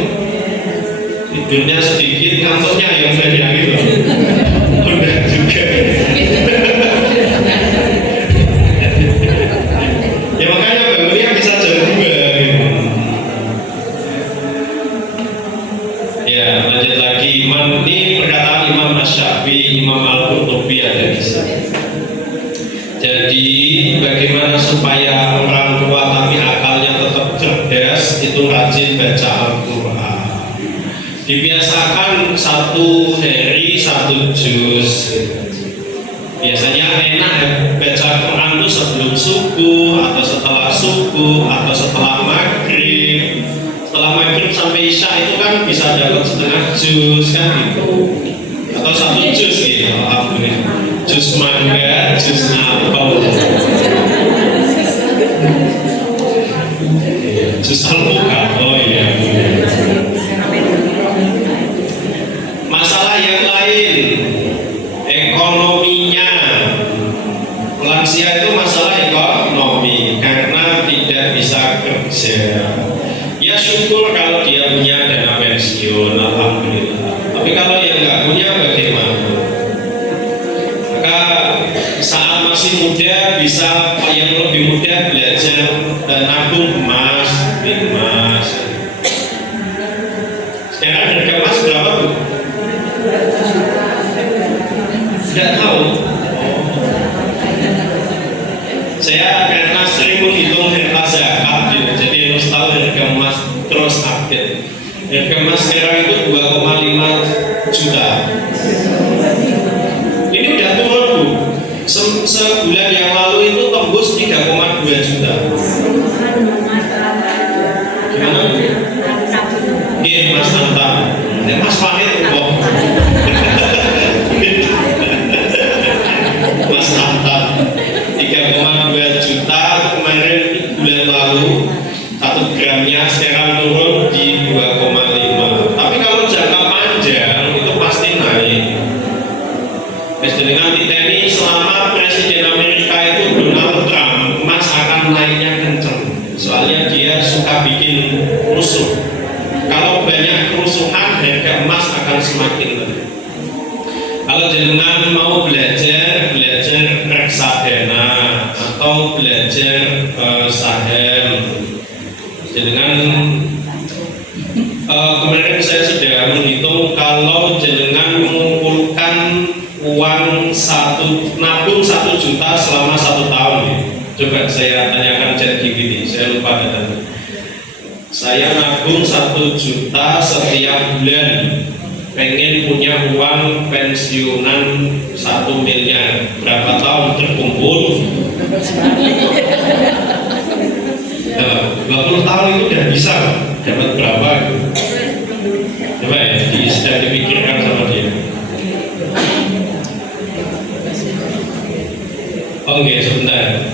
tidurnya sedikit, ngantuknya yang banyak gitu. Enggak juga. Ya makanya bangunnya bisa jam 2 gitu. Ya lanjut lagi, Imam ini perkataan Imam Asy-Syafi'i, Imam Al-Qurtubi ada di sini. Jadi bagaimana supaya orang tua tapi akalnya tetap cerdas, itu rajin baca Al-Quran. Dibiasakan 1 hari 1 juz. Biasanya enak ya baca Quran itu sebelum subuh atau setelah subuh atau setelah maghrib. Setelah maghrib sampai isya itu kan bisa dapat setengah juz kan gitu, atau 1 juz gitu. Alhamdulillah. Juz mangga, juz apel, juz alpukat. Oh iya. Masalah yang lain, ekonominya. Lansia itu masalah ekonomi karena tidak bisa kerja. Ya syukur kalau dia punya dana pensiun, alhamdulillah. Tapi kalau yang nggak punya bagaimana? Maka saat masih muda bisa yang lebih muda belajar dan nabung emas. Sekarang harga emas berapa Bu? Tidak tahu. Saya karena sering menghitung harta zakat, jadi harus tahu harga emas terus update. Harga emas sekarang itu 2,5 juta. Ini udah turun Bu. Sebulan yang lalu itu tembus 3,2 juta. Gimana Bu? Iya Mas Antam. Ini Mas Fahid kok. Mas Antam 3,2 juta kemarin bulan lalu, 1 gramnya sekarang turun di 2,5. Tapi kalau jangka panjang itu pasti naik. Dengan titeni selama Presiden Amerika itu Donald Trump, emas akan naiknya kenceng. Soalnya dia suka bikin rusuh. Kalau banyak kerusuhan, harga emas akan semakin naik. Kalau jenengan mau belajar reksadana atau belajar saham, jenengan kemarin saya sudah menghitung kalau jenengan mengumpulkan uang nabung 1 juta selama 1 tahun ya. Coba saya tanyakan ChatGPT, saya lupa datanya. Saya nabung 1 juta setiap bulan, pengen punya uang pensiunan 1 miliar, berapa tahun terkumpul? 20 tahun itu udah bisa dapat berapa? Coba ya, sudah dipikirkan sama dia. Oke, sebentar.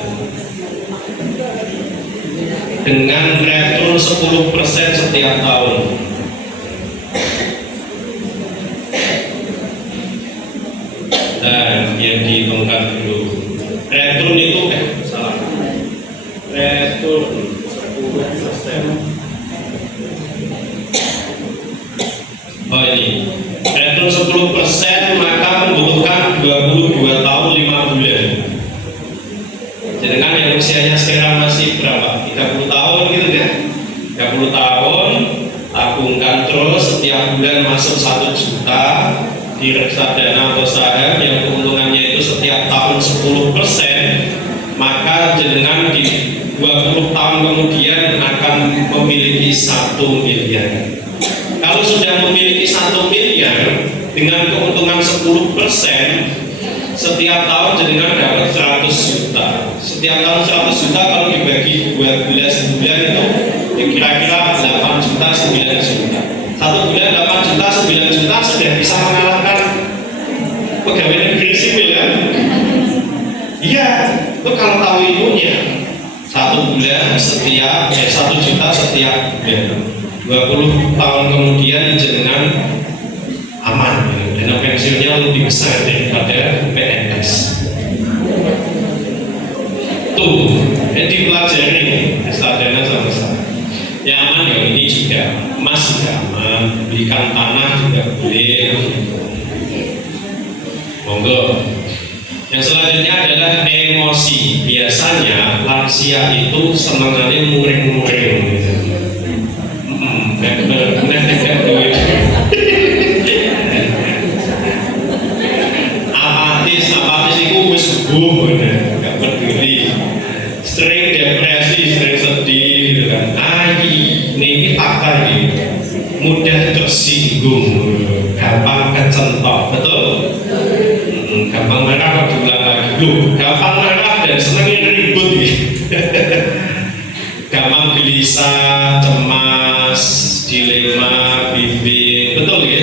Dengan return 10% setiap tahun. Dan yang dihitungkan dulu. Return itu salah. Return 10%. Oh ini. Return 10% maka membutuhkan 22 tahun 5 bulan. Dengan yang usianya sekarang masih berapa? 30 tahun gitu kan? 30 tahun, tabungkan terus setiap bulan masuk 1 juta di reksadana atau saham yang keuntungannya itu setiap tahun 10%, maka jenengan di 20 tahun kemudian akan memiliki 1 miliar. Kalau sudah memiliki 1 miliar dengan keuntungan 10%, setiap tahun jenengan dapat 100 juta. Setiap tahun 100 juta kalau dibagi 12 bulan itu ya kira-kira 8 juta, 9 juta. 1 bulan 8 juta, 9 juta sudah bisa mengalahkan pegawai negeri sipil kan? Iya, itu kalau tahu ilmunya. 1 bulan setiap 1 juta setiap bulan. 20 tahun kemudian jenengan aman, dana pensiunnya lebih besar daripada PNS. Tuh, jadi pelajari reksadana sama saya. Yang aman ya ini juga emas juga aman, belikan tanah juga boleh. Monggo. Yang selanjutnya adalah emosi. Biasanya lansia itu senangannya muring-muring gitu. Apatis itu wis subuh, nggak peduli. Sering depresi, sering sedih gitu kan. Ini fakta ini. Mudah tersinggung, gampang kecentok, betul? Gampang marah kalau diulang lagi. Gampang marah dan senangnya ribut gitu. Gampang gelisah, cemas, dilema, bimbing, betul ya?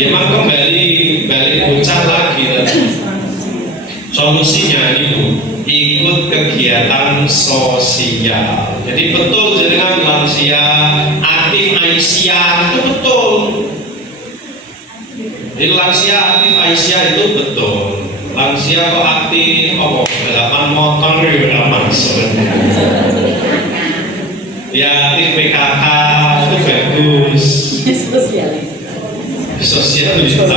Ya memang kembali balik bocah lagi tadi. Solusinya ini Bu, ikut kegiatan sosial. Jadi betul dengan lansia aktif Aisyah itu betul. Jadi lansia aktif Aisyah itu betul. Lansia kok aktif, balapan motor ya masuk. Ya aktif PKK itu bagus. Sosialita.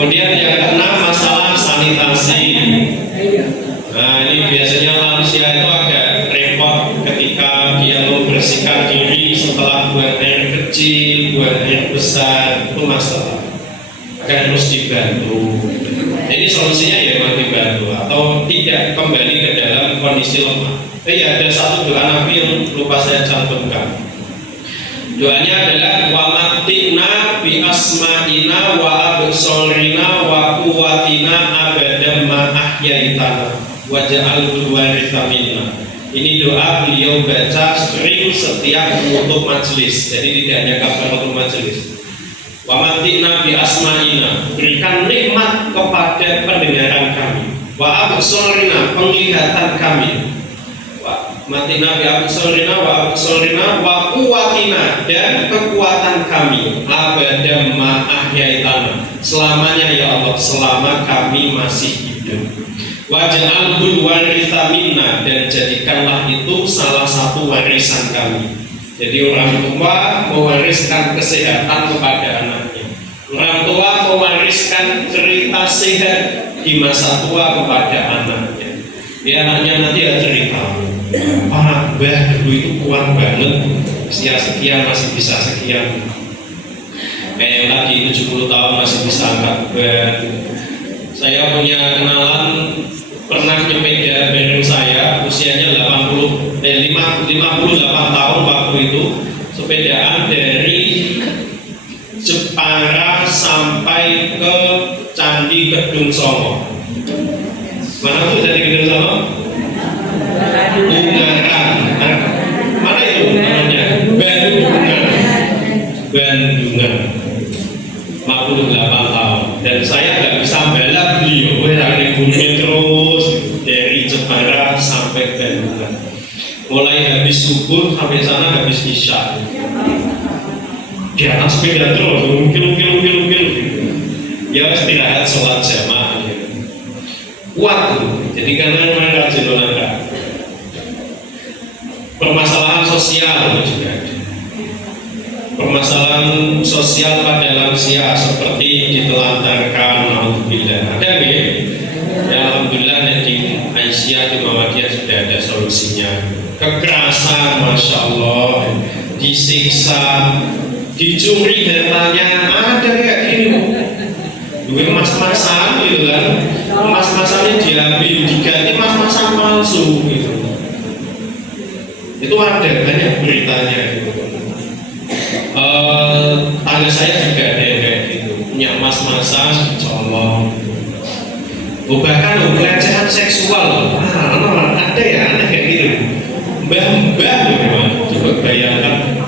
Kemudian yang keenam masalah sanitasi. Nah ini biasanya lansia itu agak repot ketika dia membersihkan diri setelah buang air kecil, buang air besar, itu masalah. Harus dibantu. Jadi solusinya ya memang dibantu atau tidak kembali ke dalam kondisi lemah. Ada satu doa Nabi yang lupa saya cantumkan. Doanya adalah wa matina bi asma'ina wa absorina wa quwwatina abadan ma ahyaitana wa ja'alul waritha minna. Ini doa beliau baca sering setiap menutup majelis. Jadi tidak hanya kafaratul majelis. Wa matina bi asma'ina, berikan nikmat kepada pendengaran kami. Wa absorina, penglihatan kami. Mati Nabi absorina wa kuwatina, dan kekuatan kami abadan ma ahyaitana, selamanya ya Allah, selama kami masih hidup. Waj'alhul waritha minna, dan jadikanlah itu salah satu warisan kami. Jadi orang tua mewariskan kesehatan kepada anaknya. Orang tua mewariskan cerita sehat di masa tua kepada anaknya. Anaknya nanti ada cerita, Pak Mbah dulu itu kuat banget, usia sekian masih bisa sekian. Kayak yang tadi 70 tahun masih bisa angkat beban. Saya punya kenalan pernah nyepeda bareng saya, usianya 58 tahun waktu itu, sepedaan dari Jepara sampai ke Candi Gedung Songo. Mana tuh dari Gedung Songo? Ungaran. Mana itu namanya? Bandungan. 58 tahun. Dan saya nggak bisa balap beliau. Ributnya terus dari Jepara sampai Bandungan. Mulai habis subuh sampai sana habis isya. Di atas sepeda terus, mungkin gitu. Ya istirahat sholat jamaah. Kuat, jadi karena mereka rajin olahraga. Permasalahan sosial juga ada. Permasalahan sosial pada lansia seperti ditelantarkan, alhamdulillah. Ada nggak? Ya alhamdulillah di Aisyah di Muhammadiyah sudah ada solusinya. Kekerasan, masya Allah, disiksa, dicuri hartanya, ada kayak gini. Duit emas-emasan gitu kan, emas-emasannya diambil, diganti emas-emasan palsu gitu. Itu ada banyak beritanya gitu. Tangga saya juga ada yang kayak gitu, punya emas-emasan, colong. Bahkan pelecehan seksual, ada ya, ada kayak gitu. Mbah-mbah memang, coba bayangkan.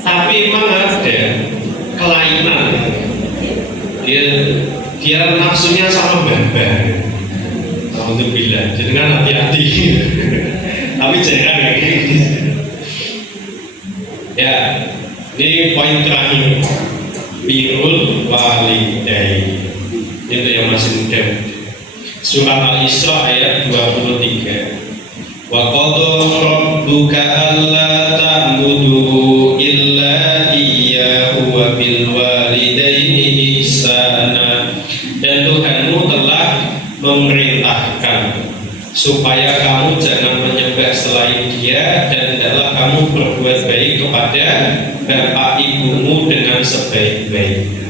Tapi memang ada kelainan. Dia nafsunya sama mbah-mbah. Alhamdulillah, jadi kan hati-hati. Tapi jangan kayak gini. Ya, ini poin terakhir. Birrul walidain. Itu yang masih muda. Surat Al-Isra ayat 23. Wa qadha rabbuka alla ta'budu illa iyyahu wa bil walidaini ihsana. Dan Tuhanmu telah memerintahkan supaya kamu jangan menyembah selain Dia, dan hendaklah kamu berbuat baik kepada bapak ibumu dengan sebaik-baiknya.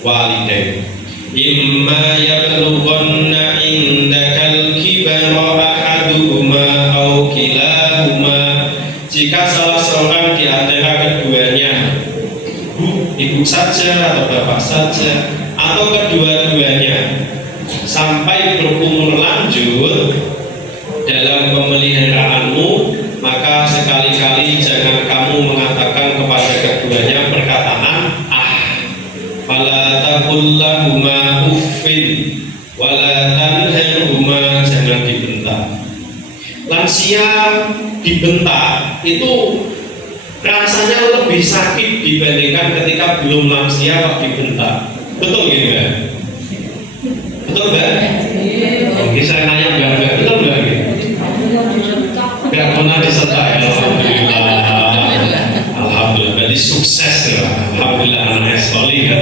Walidain imma yablughanna indakal kibara ahaduhuma aw kilahuma, jika salah seorang di antara keduanya, ibu saja atau bapak saja atau kedua-duanya, sampai berumur lanjut dalam pemeliharaanmu, maka sekali-kali jangan kamu mengatakan kepada keduanya perkataan fala taqul lahuma uffin wala tanharhuma, jangan dibentak. Lansia dibentak itu rasanya lebih sakit dibandingkan ketika belum lansia kok dibentak. Betul gitu ya? Betul Mbak? Oke, saya nanya Mbak, betul Mbak? Gak pernah disentak ya? Alhamdulillah, berarti sukses ya. Alhamdulillah, anaknya solih kan?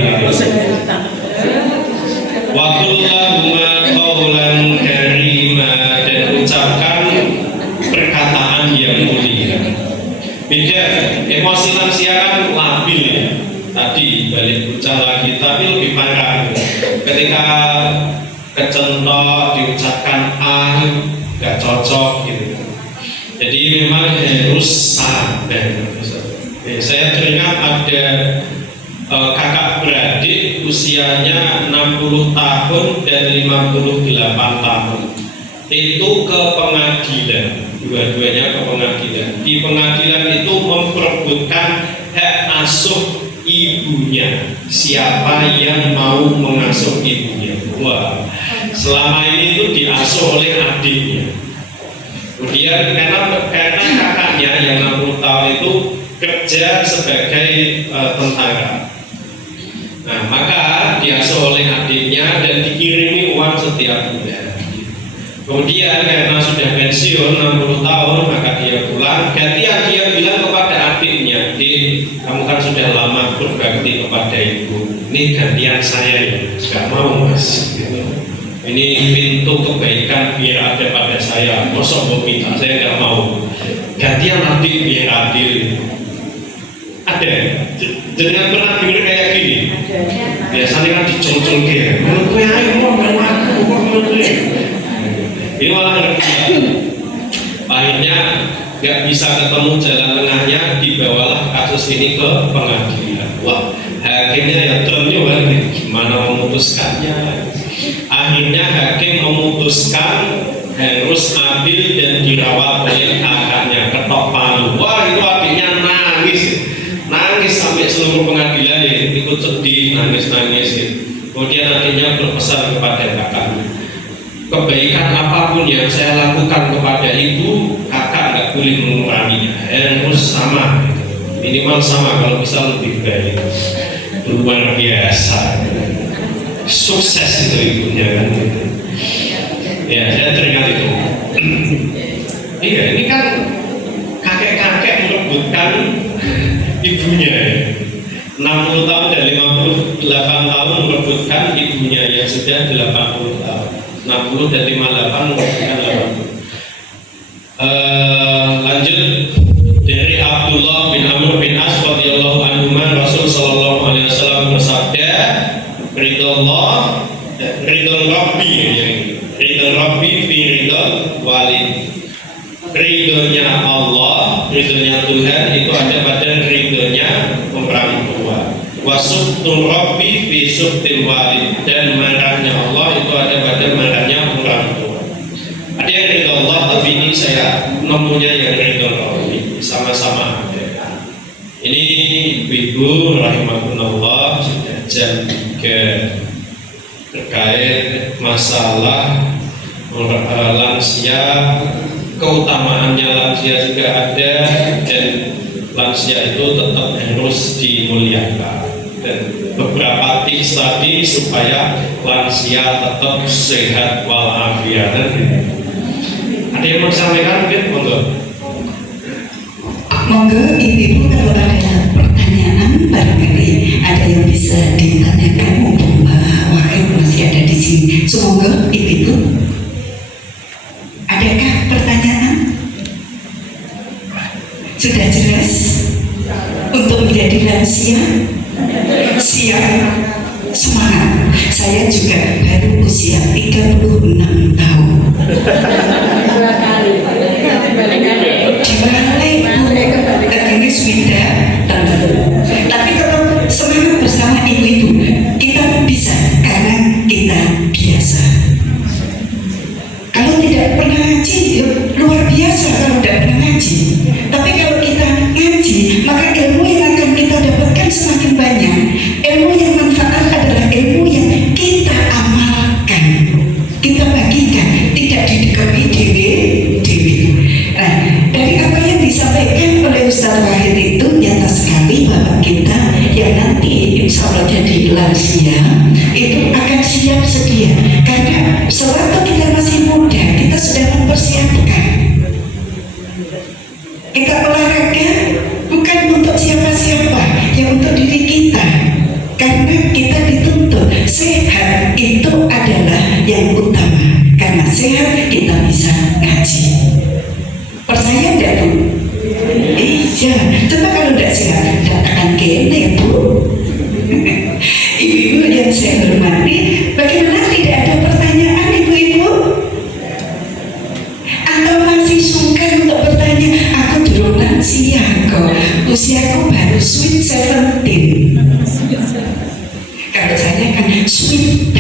Wa kullahuma qawlan karima, dan ucapkan perkataan yang mulia. Beda, emosi lansia kan labil ya. Tadi balik ucap lagi, tapi lebih parah ketika kecentok diucapkan gak cocok gitu. Jadi memang harus sabar. Saya teringat ada kakak beradik usianya 60 tahun dan 58 tahun. Itu ke pengadilan, dua-duanya ke pengadilan. Di pengadilan itu memperebutkan hak asuh ibunya, siapa yang mau mengasuh ibunya. Wah, selama ini itu diasuh oleh adiknya. Kemudian karena kakaknya yang 60 tahun itu kerja sebagai tentara, nah maka diasuh oleh adiknya dan dikirimi uang setiap bulan. Kemudian karena sudah pensiun 60 tahun, maka dia pulang. Gantian dia bilang kepada adiknya, kamu kan sudah lama berbakti kepada ibu, ini gantian saya ya. Gak mau mas gitu. Ini pintu kebaikan biar ada pada saya, mosok mau minta, saya gak mau. Gantian adik biar adil. Ada, jangan pernah dengar kayak gini. Biasanya kan dicol-col kayak, menurut gue ayo mau aku. Ini malah ngerti. Akhirnya gak bisa ketemu jalan tengahnya, dibawalah kasus ini ke pengadilan. Wah, hakimnya ya ternyata gimana memutuskannya. Akhirnya hakim memutuskan harus adil dan dirawat oleh kakaknya, ketok palu. Wah, itu adiknya nangis sampai seluruh pengadilan ya, ikut sedih, nangis. Kemudian adiknya berpesan kepada kakaknya, kebaikan apapun yang saya lakukan kepada ibu, kakak nggak boleh menguranginya, harus sama, minimal sama, kalau bisa lebih baik. Luar biasa, sukses itu ibunya kan. Ya, saya teringat itu. Iya, ini kan kakek-kakek merebutkan ibunya, 60 tahun dan 58 tahun merebutkan ibunya yang sudah 80 tahun. 60 dan 58 merebutkan 80. Lanjut dari Abdullah bin Amr bin As radhiyallahu anhu, Rasul sallallahu alaihi wasallam bersabda, ridho Rabbi fi ridho walid. Ridhonya Allah, ridhonya Tuhan itu ada pada ridhonya orang tua. Wasuktul Rabbi fi suktil walid, dan marahnya Allah itu ada pada marahnya orang tua. Ada yang ridho Allah, tapi ini saya nemunya yang ridho Rabbi, sama-sama ada. Ini ibu rahimahullah, sudah jam 3 terkait masalah lansia. Keutamaannya lansia juga ada, dan lansia itu tetap harus dimuliakan, dan beberapa tips tadi supaya lansia tetap sehat walafiat. Ada yang mau disampaikan mungkin? Monggo. Monggo ibu-ibu kalau ada pertanyaan barangkali ada yang bisa ditanyakan mumpung Mbak Wahid masih ada di sini. Semoga ibu-ibu adakah pertanyaan? Sudah jelas untuk menjadi lansia? Siap, semangat. Saya juga baru usia 36 tahun. Dua kali. Dibalik ini sudah tapi tetap semangat bersama ibu-ibu. Kita bisa karena kita biasa. Kalau tidak pernah ngaji, luar biasa kalau tidak pernah ngaji. Tapi kalau kita ngaji, maka ilmu yang akan kita dapatkan semakin banyak. Ilmu yang manfaat adalah ilmu yang kita amalkan, kita bagikan, tidak didekati dewi. Nah, dari apa yang disampaikan oleh Ustaz Wahid itu nyata sekali bahwa kita yang nanti insya Allah jadi lansia itu akan siap sedia karena sewaktu kita masih muda kita sudah mempersiapkan. Kita olahraga bukan untuk siapa-siapa, ya untuk diri kita karena kita dituntut sehat itu adalah yang utama. Karena sehat kita bisa ngaji. Percaya tidak Bu? Iya, coba kalau tidak sehat datangkan kene Bu. Ibu-ibu yang saya hormati, bagaimana tidak ada pertanyaan ibu-ibu? Atau masih sungkan untuk bertanya, aku belum lansia kok, usiaku baru sweet 17. Kalau saya kan sweet.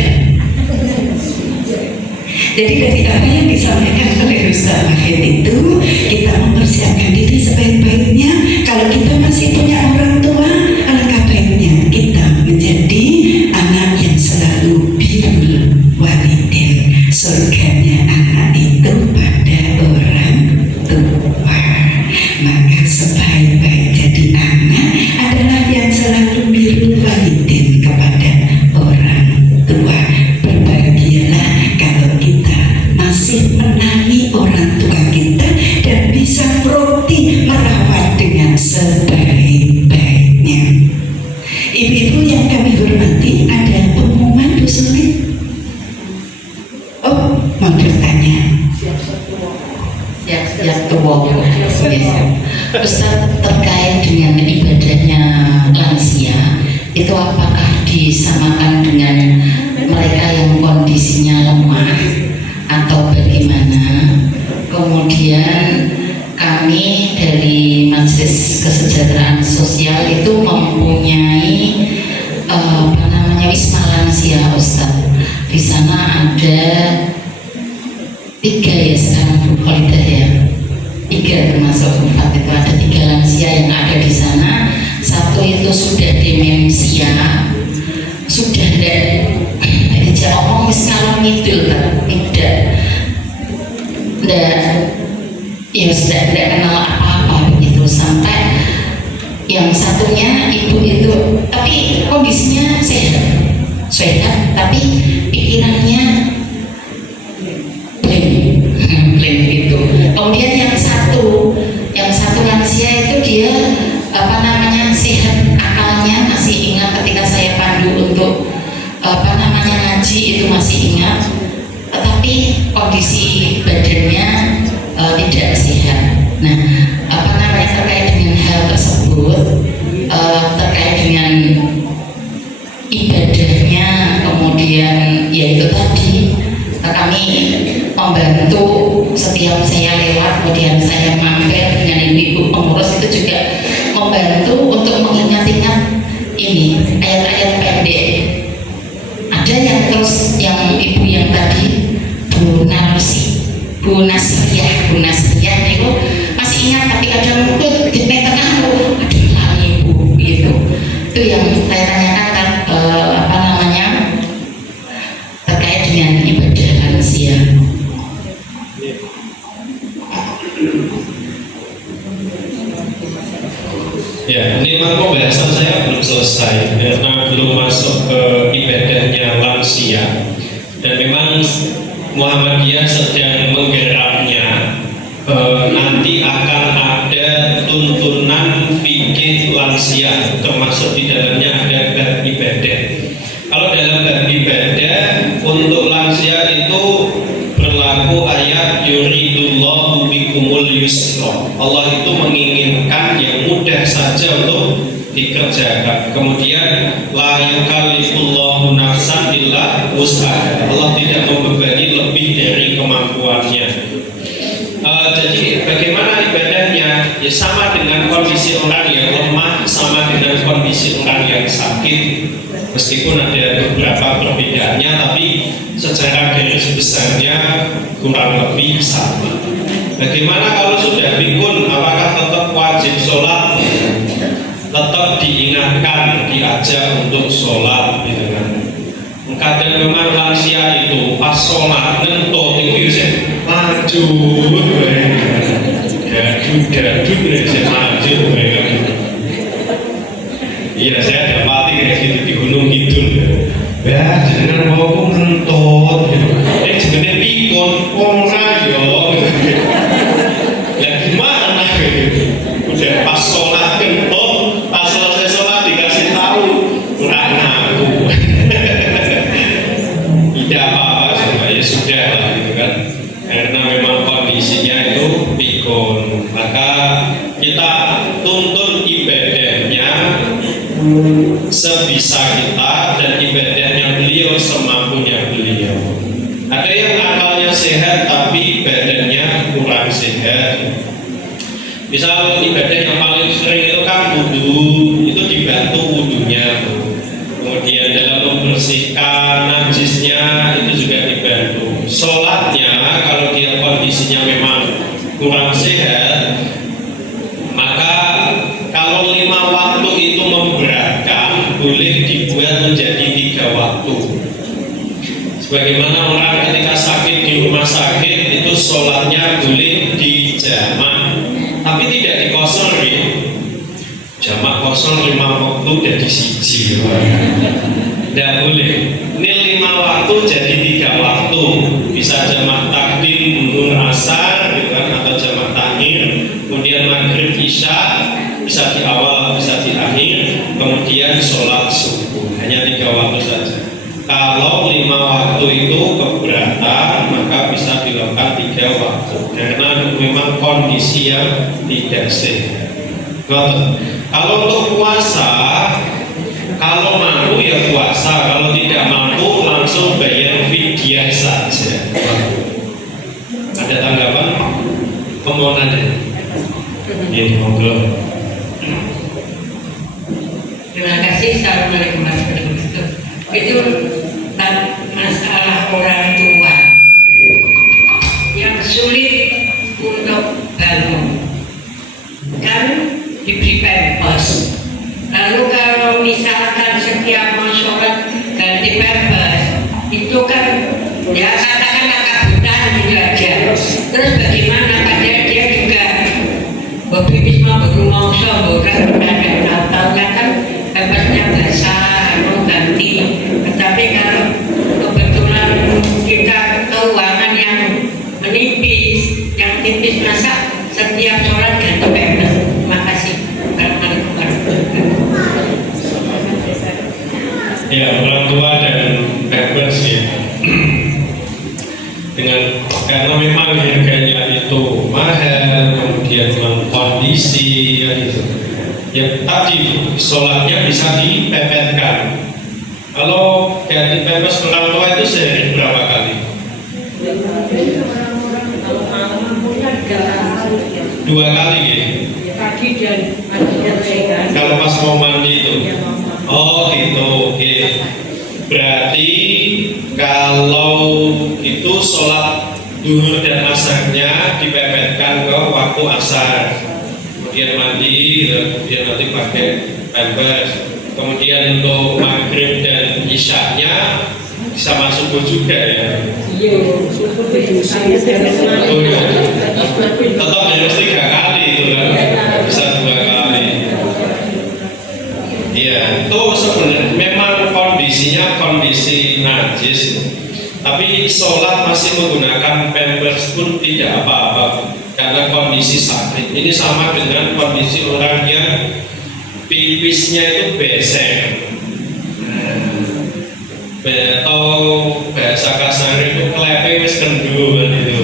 Jadi dari apa yang disampaikan oleh Ustaz Wahid itu, kita mempersiapkan diri sebaik-baiknya. Kalau kita masih punya orang tua, alangkah baiknya kita menjadi anak yang selalu birrul walidin. Surganya anak itu pada orang tua. Maka sebaik-baik jadi anak adalah yang selalu birrul walidin kepada orang tua. Berbahagialah kalau kita masih menangi orang tua kita dan bisa roti merawat dengan sebaik-baiknya. Ibu-ibu yang kami hormati, ada pengumuman Bu Suli? Oh, mau bertanya? Siap tua. Ustaz, terkait dengan ibadahnya lansia itu apakah disamakan dengan mereka yang kondisinya lemah atau bagaimana? Kemudian kami dari Majelis Kesejahteraan Sosial itu mempunyai Wisma Lansia Ustaz. Di sana ada 3 ya sekarang Bu Khalidah ya. 3 termasuk Bufat itu ada 3 lansia yang ada di sana. 1 itu sudah demensia, sudah tidak omong wis ngalor ngidul kan, tidak kenal apa-apa begitu, sampai yang satunya ibu itu tapi kondisinya sehat tapi pikirannya blank gitu. Kemudian yang satu lansia itu dia sehat, akalnya masih ingat ketika saya pandu untuk ngaji itu masih ingat, tetapi kondisi badannya tidak sehat. Nah, terkait dengan hal tersebut, terkait dengan ibadahnya, kemudian yaitu tadi kami membantu setiap saya lewat, kemudian saya mampir dengan ibu-ibu pengurus itu juga membantu untuk mengingat-ingat ini ayat-ayat pendek. Ada yang terus yang ibu yang tadi Bu Nasriyah itu masih ingat, tapi kadang mungkin di tengah aduh lali ibu gitu. Itu yang saya tanyakan terkait dengan ibadah lansia. Ya, ini memang pembahasan saya belum selesai karena belum masuk ke ibadahnya lansia, dan memang Muhammadiyah sedang menggeraknya. Nanti akan ada tuntunan fikih lansia, termasuk di dalamnya ada bab ibadah. Kalau dalam bab ibadah untuk lansia itu berlaku ayat yuridullahu bikumul yusra. Allah itu menginginkan yang mudah saja untuk dikerjakan. Kemudian la yukallifullahu nafsan illa wus'aha. Allah tidak membebani lebih dari kemampuannya. Jadi bagaimana ibadahnya? Ya sama dengan kondisi orang yang lemah, sama dengan kondisi orang yang sakit. Meskipun ada beberapa perbedaannya, tapi secara garis besarnya kurang lebih sama. Bagaimana kalau sudah pikun? Apakah tetap wajib sholat? Tetap diingatkan, diajak untuk sholat, gitu kan? Kadang memang lansia itu pas sholat ngentot itu ya lanjut, gadut saya lanjut, iya saya dapati kayak gitu di Gunung Kidul. Ya, jangan mau ngentot, jangan pikun, ora yo. Ya gimana gitu? Udah pas sholat ngentot, pas selesai sholat dikasih tahu kurang ngaku. Tidak apa-apa, ya sudah lah gitu kan. Karena memang kondisinya itu pikun, maka kita tuntun ibadahnya sebisa kita dan ibadahnya beliau semampunya beliau. Ada yang akalnya sehat tapi badannya kurang sehat. Misal ibadah yang paling sering itu kan wudu, itu dibantu wudunya. Kemudian dalam membersihkan najisnya itu juga dibantu. Sholatnya kalau dia kondisinya memang kurang sehat, maka kalau 5 waktu itu memberatkan, boleh dibuat menjadi 3 waktu. Sebagaimana orang ketika sakit di rumah sakit itu sholatnya boleh dijamak, tapi tidak dikosor ya. Jamak kosong 5 waktu jadi siji, tidak boleh. Ini 5 waktu jadi 3 waktu, bisa jamak takdim, zuhur, asar, gitu kan, atau jamak takhir. Kemudian maghrib, isya, bisa di awal, bisa di akhir. Kemudian sholat subuh, hanya 3 waktu saja. Kalau 5 waktu itu keberatan, maka bisa dilakukan 3 waktu, karena memang kondisi yang tidak sehat. Kalau untuk puasa, kalau mampu ya puasa, kalau tidak mampu langsung bayar fidyah saja. Ada tanggapan? Mohon aja. Ya, monggo. Terima kasih. Assalamualaikum warahmatullahi wabarakatuh. Itu masalah orang tua yang sulit untuk bangun, kan diberi pampers. Lalu kalau misalkan setiap mau sholat ganti pampers, itu kan ya katakanlah kabutan gitu aja. Terus bagaimana? Padahal dia juga hobi bisma baru mau sholat, kan ada tahu kan pampersnya basah, mau ganti. Tetapi kalau kebetulan kita keuangan yang menipis, yang tipis, masa setiap sholat ganti pampers. Terima kasih. Ya, orang tua dan pampers ya. Karena memang harganya itu mahal, kemudian memang kondisi ya gitu. Ya tadi sholatnya bisa dipepetkan. Kalau ganti pampers orang tua itu sehari berapa kali? 2 kali ya? Pagi dan malam. Kalau pas mau mandi itu? Oh gitu, oke. Berarti kalau itu sholat zuhur dan asarnya dipepetkan ke waktu asar, kemudian mandi, kemudian nanti pakai pampers. Kemudian untuk maghrib dan isyaknya bisa masuk juga ya. Iya, syukur itu saya Tetap harus 3 kali itu kan, bisa 2 kali. Iya, itu sebenarnya memang kondisinya kondisi najis, tapi sholat masih menggunakan pampers pun tidak apa-apa. karena kondisi sakit. Ini sama dengan kondisi orang yang pipisnya itu besek, atau bahasa kasar itu kelepe wis kendu kan itu.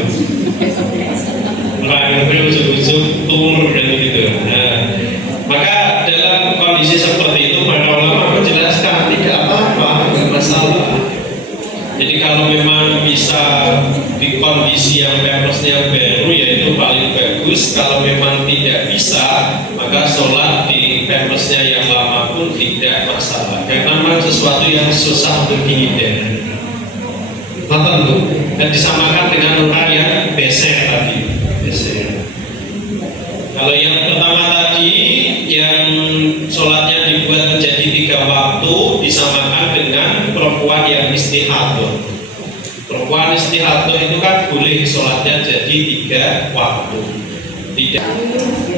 Orang yang berujuk-ujuk tumur dan gitu. Nah, maka dalam kondisi seperti itu para ulama menjelaskan tidak apa-apa, nggak masalah. Jadi kalau memang bisa di kondisi yang pempersnya baru ya itu paling bagus. Kalau memang tidak bisa, maka sholat di pempersnya yang lama pun tidak masalah. Karena memang sesuatu yang susah untuk dihindari. Nonton tuh, dan disamakan dengan orang yang besek tadi. Besek. Kalau yang pertama tadi yang sholatnya dibuat menjadi 3 waktu disamakan dengan perempuan yang istihadah. Perempuan istihadah itu kan boleh sholatnya jadi 3 waktu. Tidak.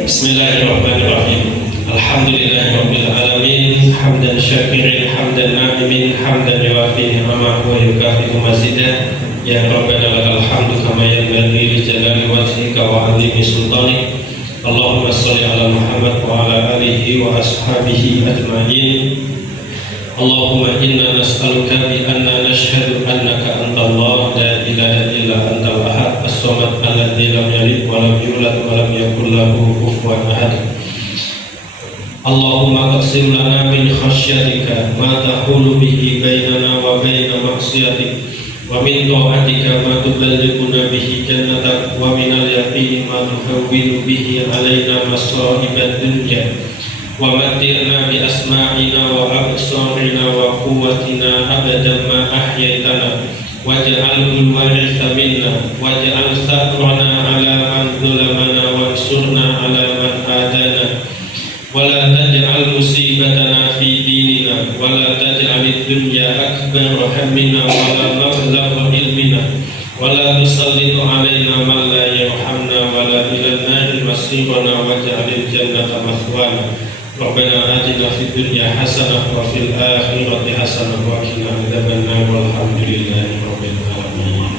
Bismillahirrahmanirrahim. Alhamdulillahirabbil alamin, hamdan syakirin, hamdan na'imin, hamdan yuwafi ni'amahu wa yukafi'u mazidah. Ya Rabbana lakal hamdu kama yanbaghi li jalali wajhika wa 'azimi sultanik. Allahumma shalli ala Muhammad wa ala alihi wa ashabihi ajma'in. Allahumma inna nas'aluka bi anna nashhadu annaka antallah la ilaha illa antal ahad as-samad alladzi lam yalid wa lam yulad wa lam yakul lahu kufuwan ahad. Allahumma qsim lana min khasyatika ma tahulu bihi bainana wa baina ma'siyatik wa min ta'atika ma tuballighuna bihi jannatak wa min al-yaqini ma tuhawwinu bihi alaina masa'ibad dunya wa matti'na bi asma'ina wa absarina wa quwwatina abadan ma ahyaitana waj'alhu al-waritha minna waj'al thakrana ala man zalamana wansurna ala man adana wala taj'al musibatana fi dinina wala taj'alid dunya akbar hammina wala mablagha ilmina wala tusallitu alaina man la yarhamna wala ilal nari masirana waj'alil jannata mathwana. Rabbana atina fid dunya hasanah wa fil akhirati hasanah wa qina adzabannar walhamdulillahi rabbil alamin.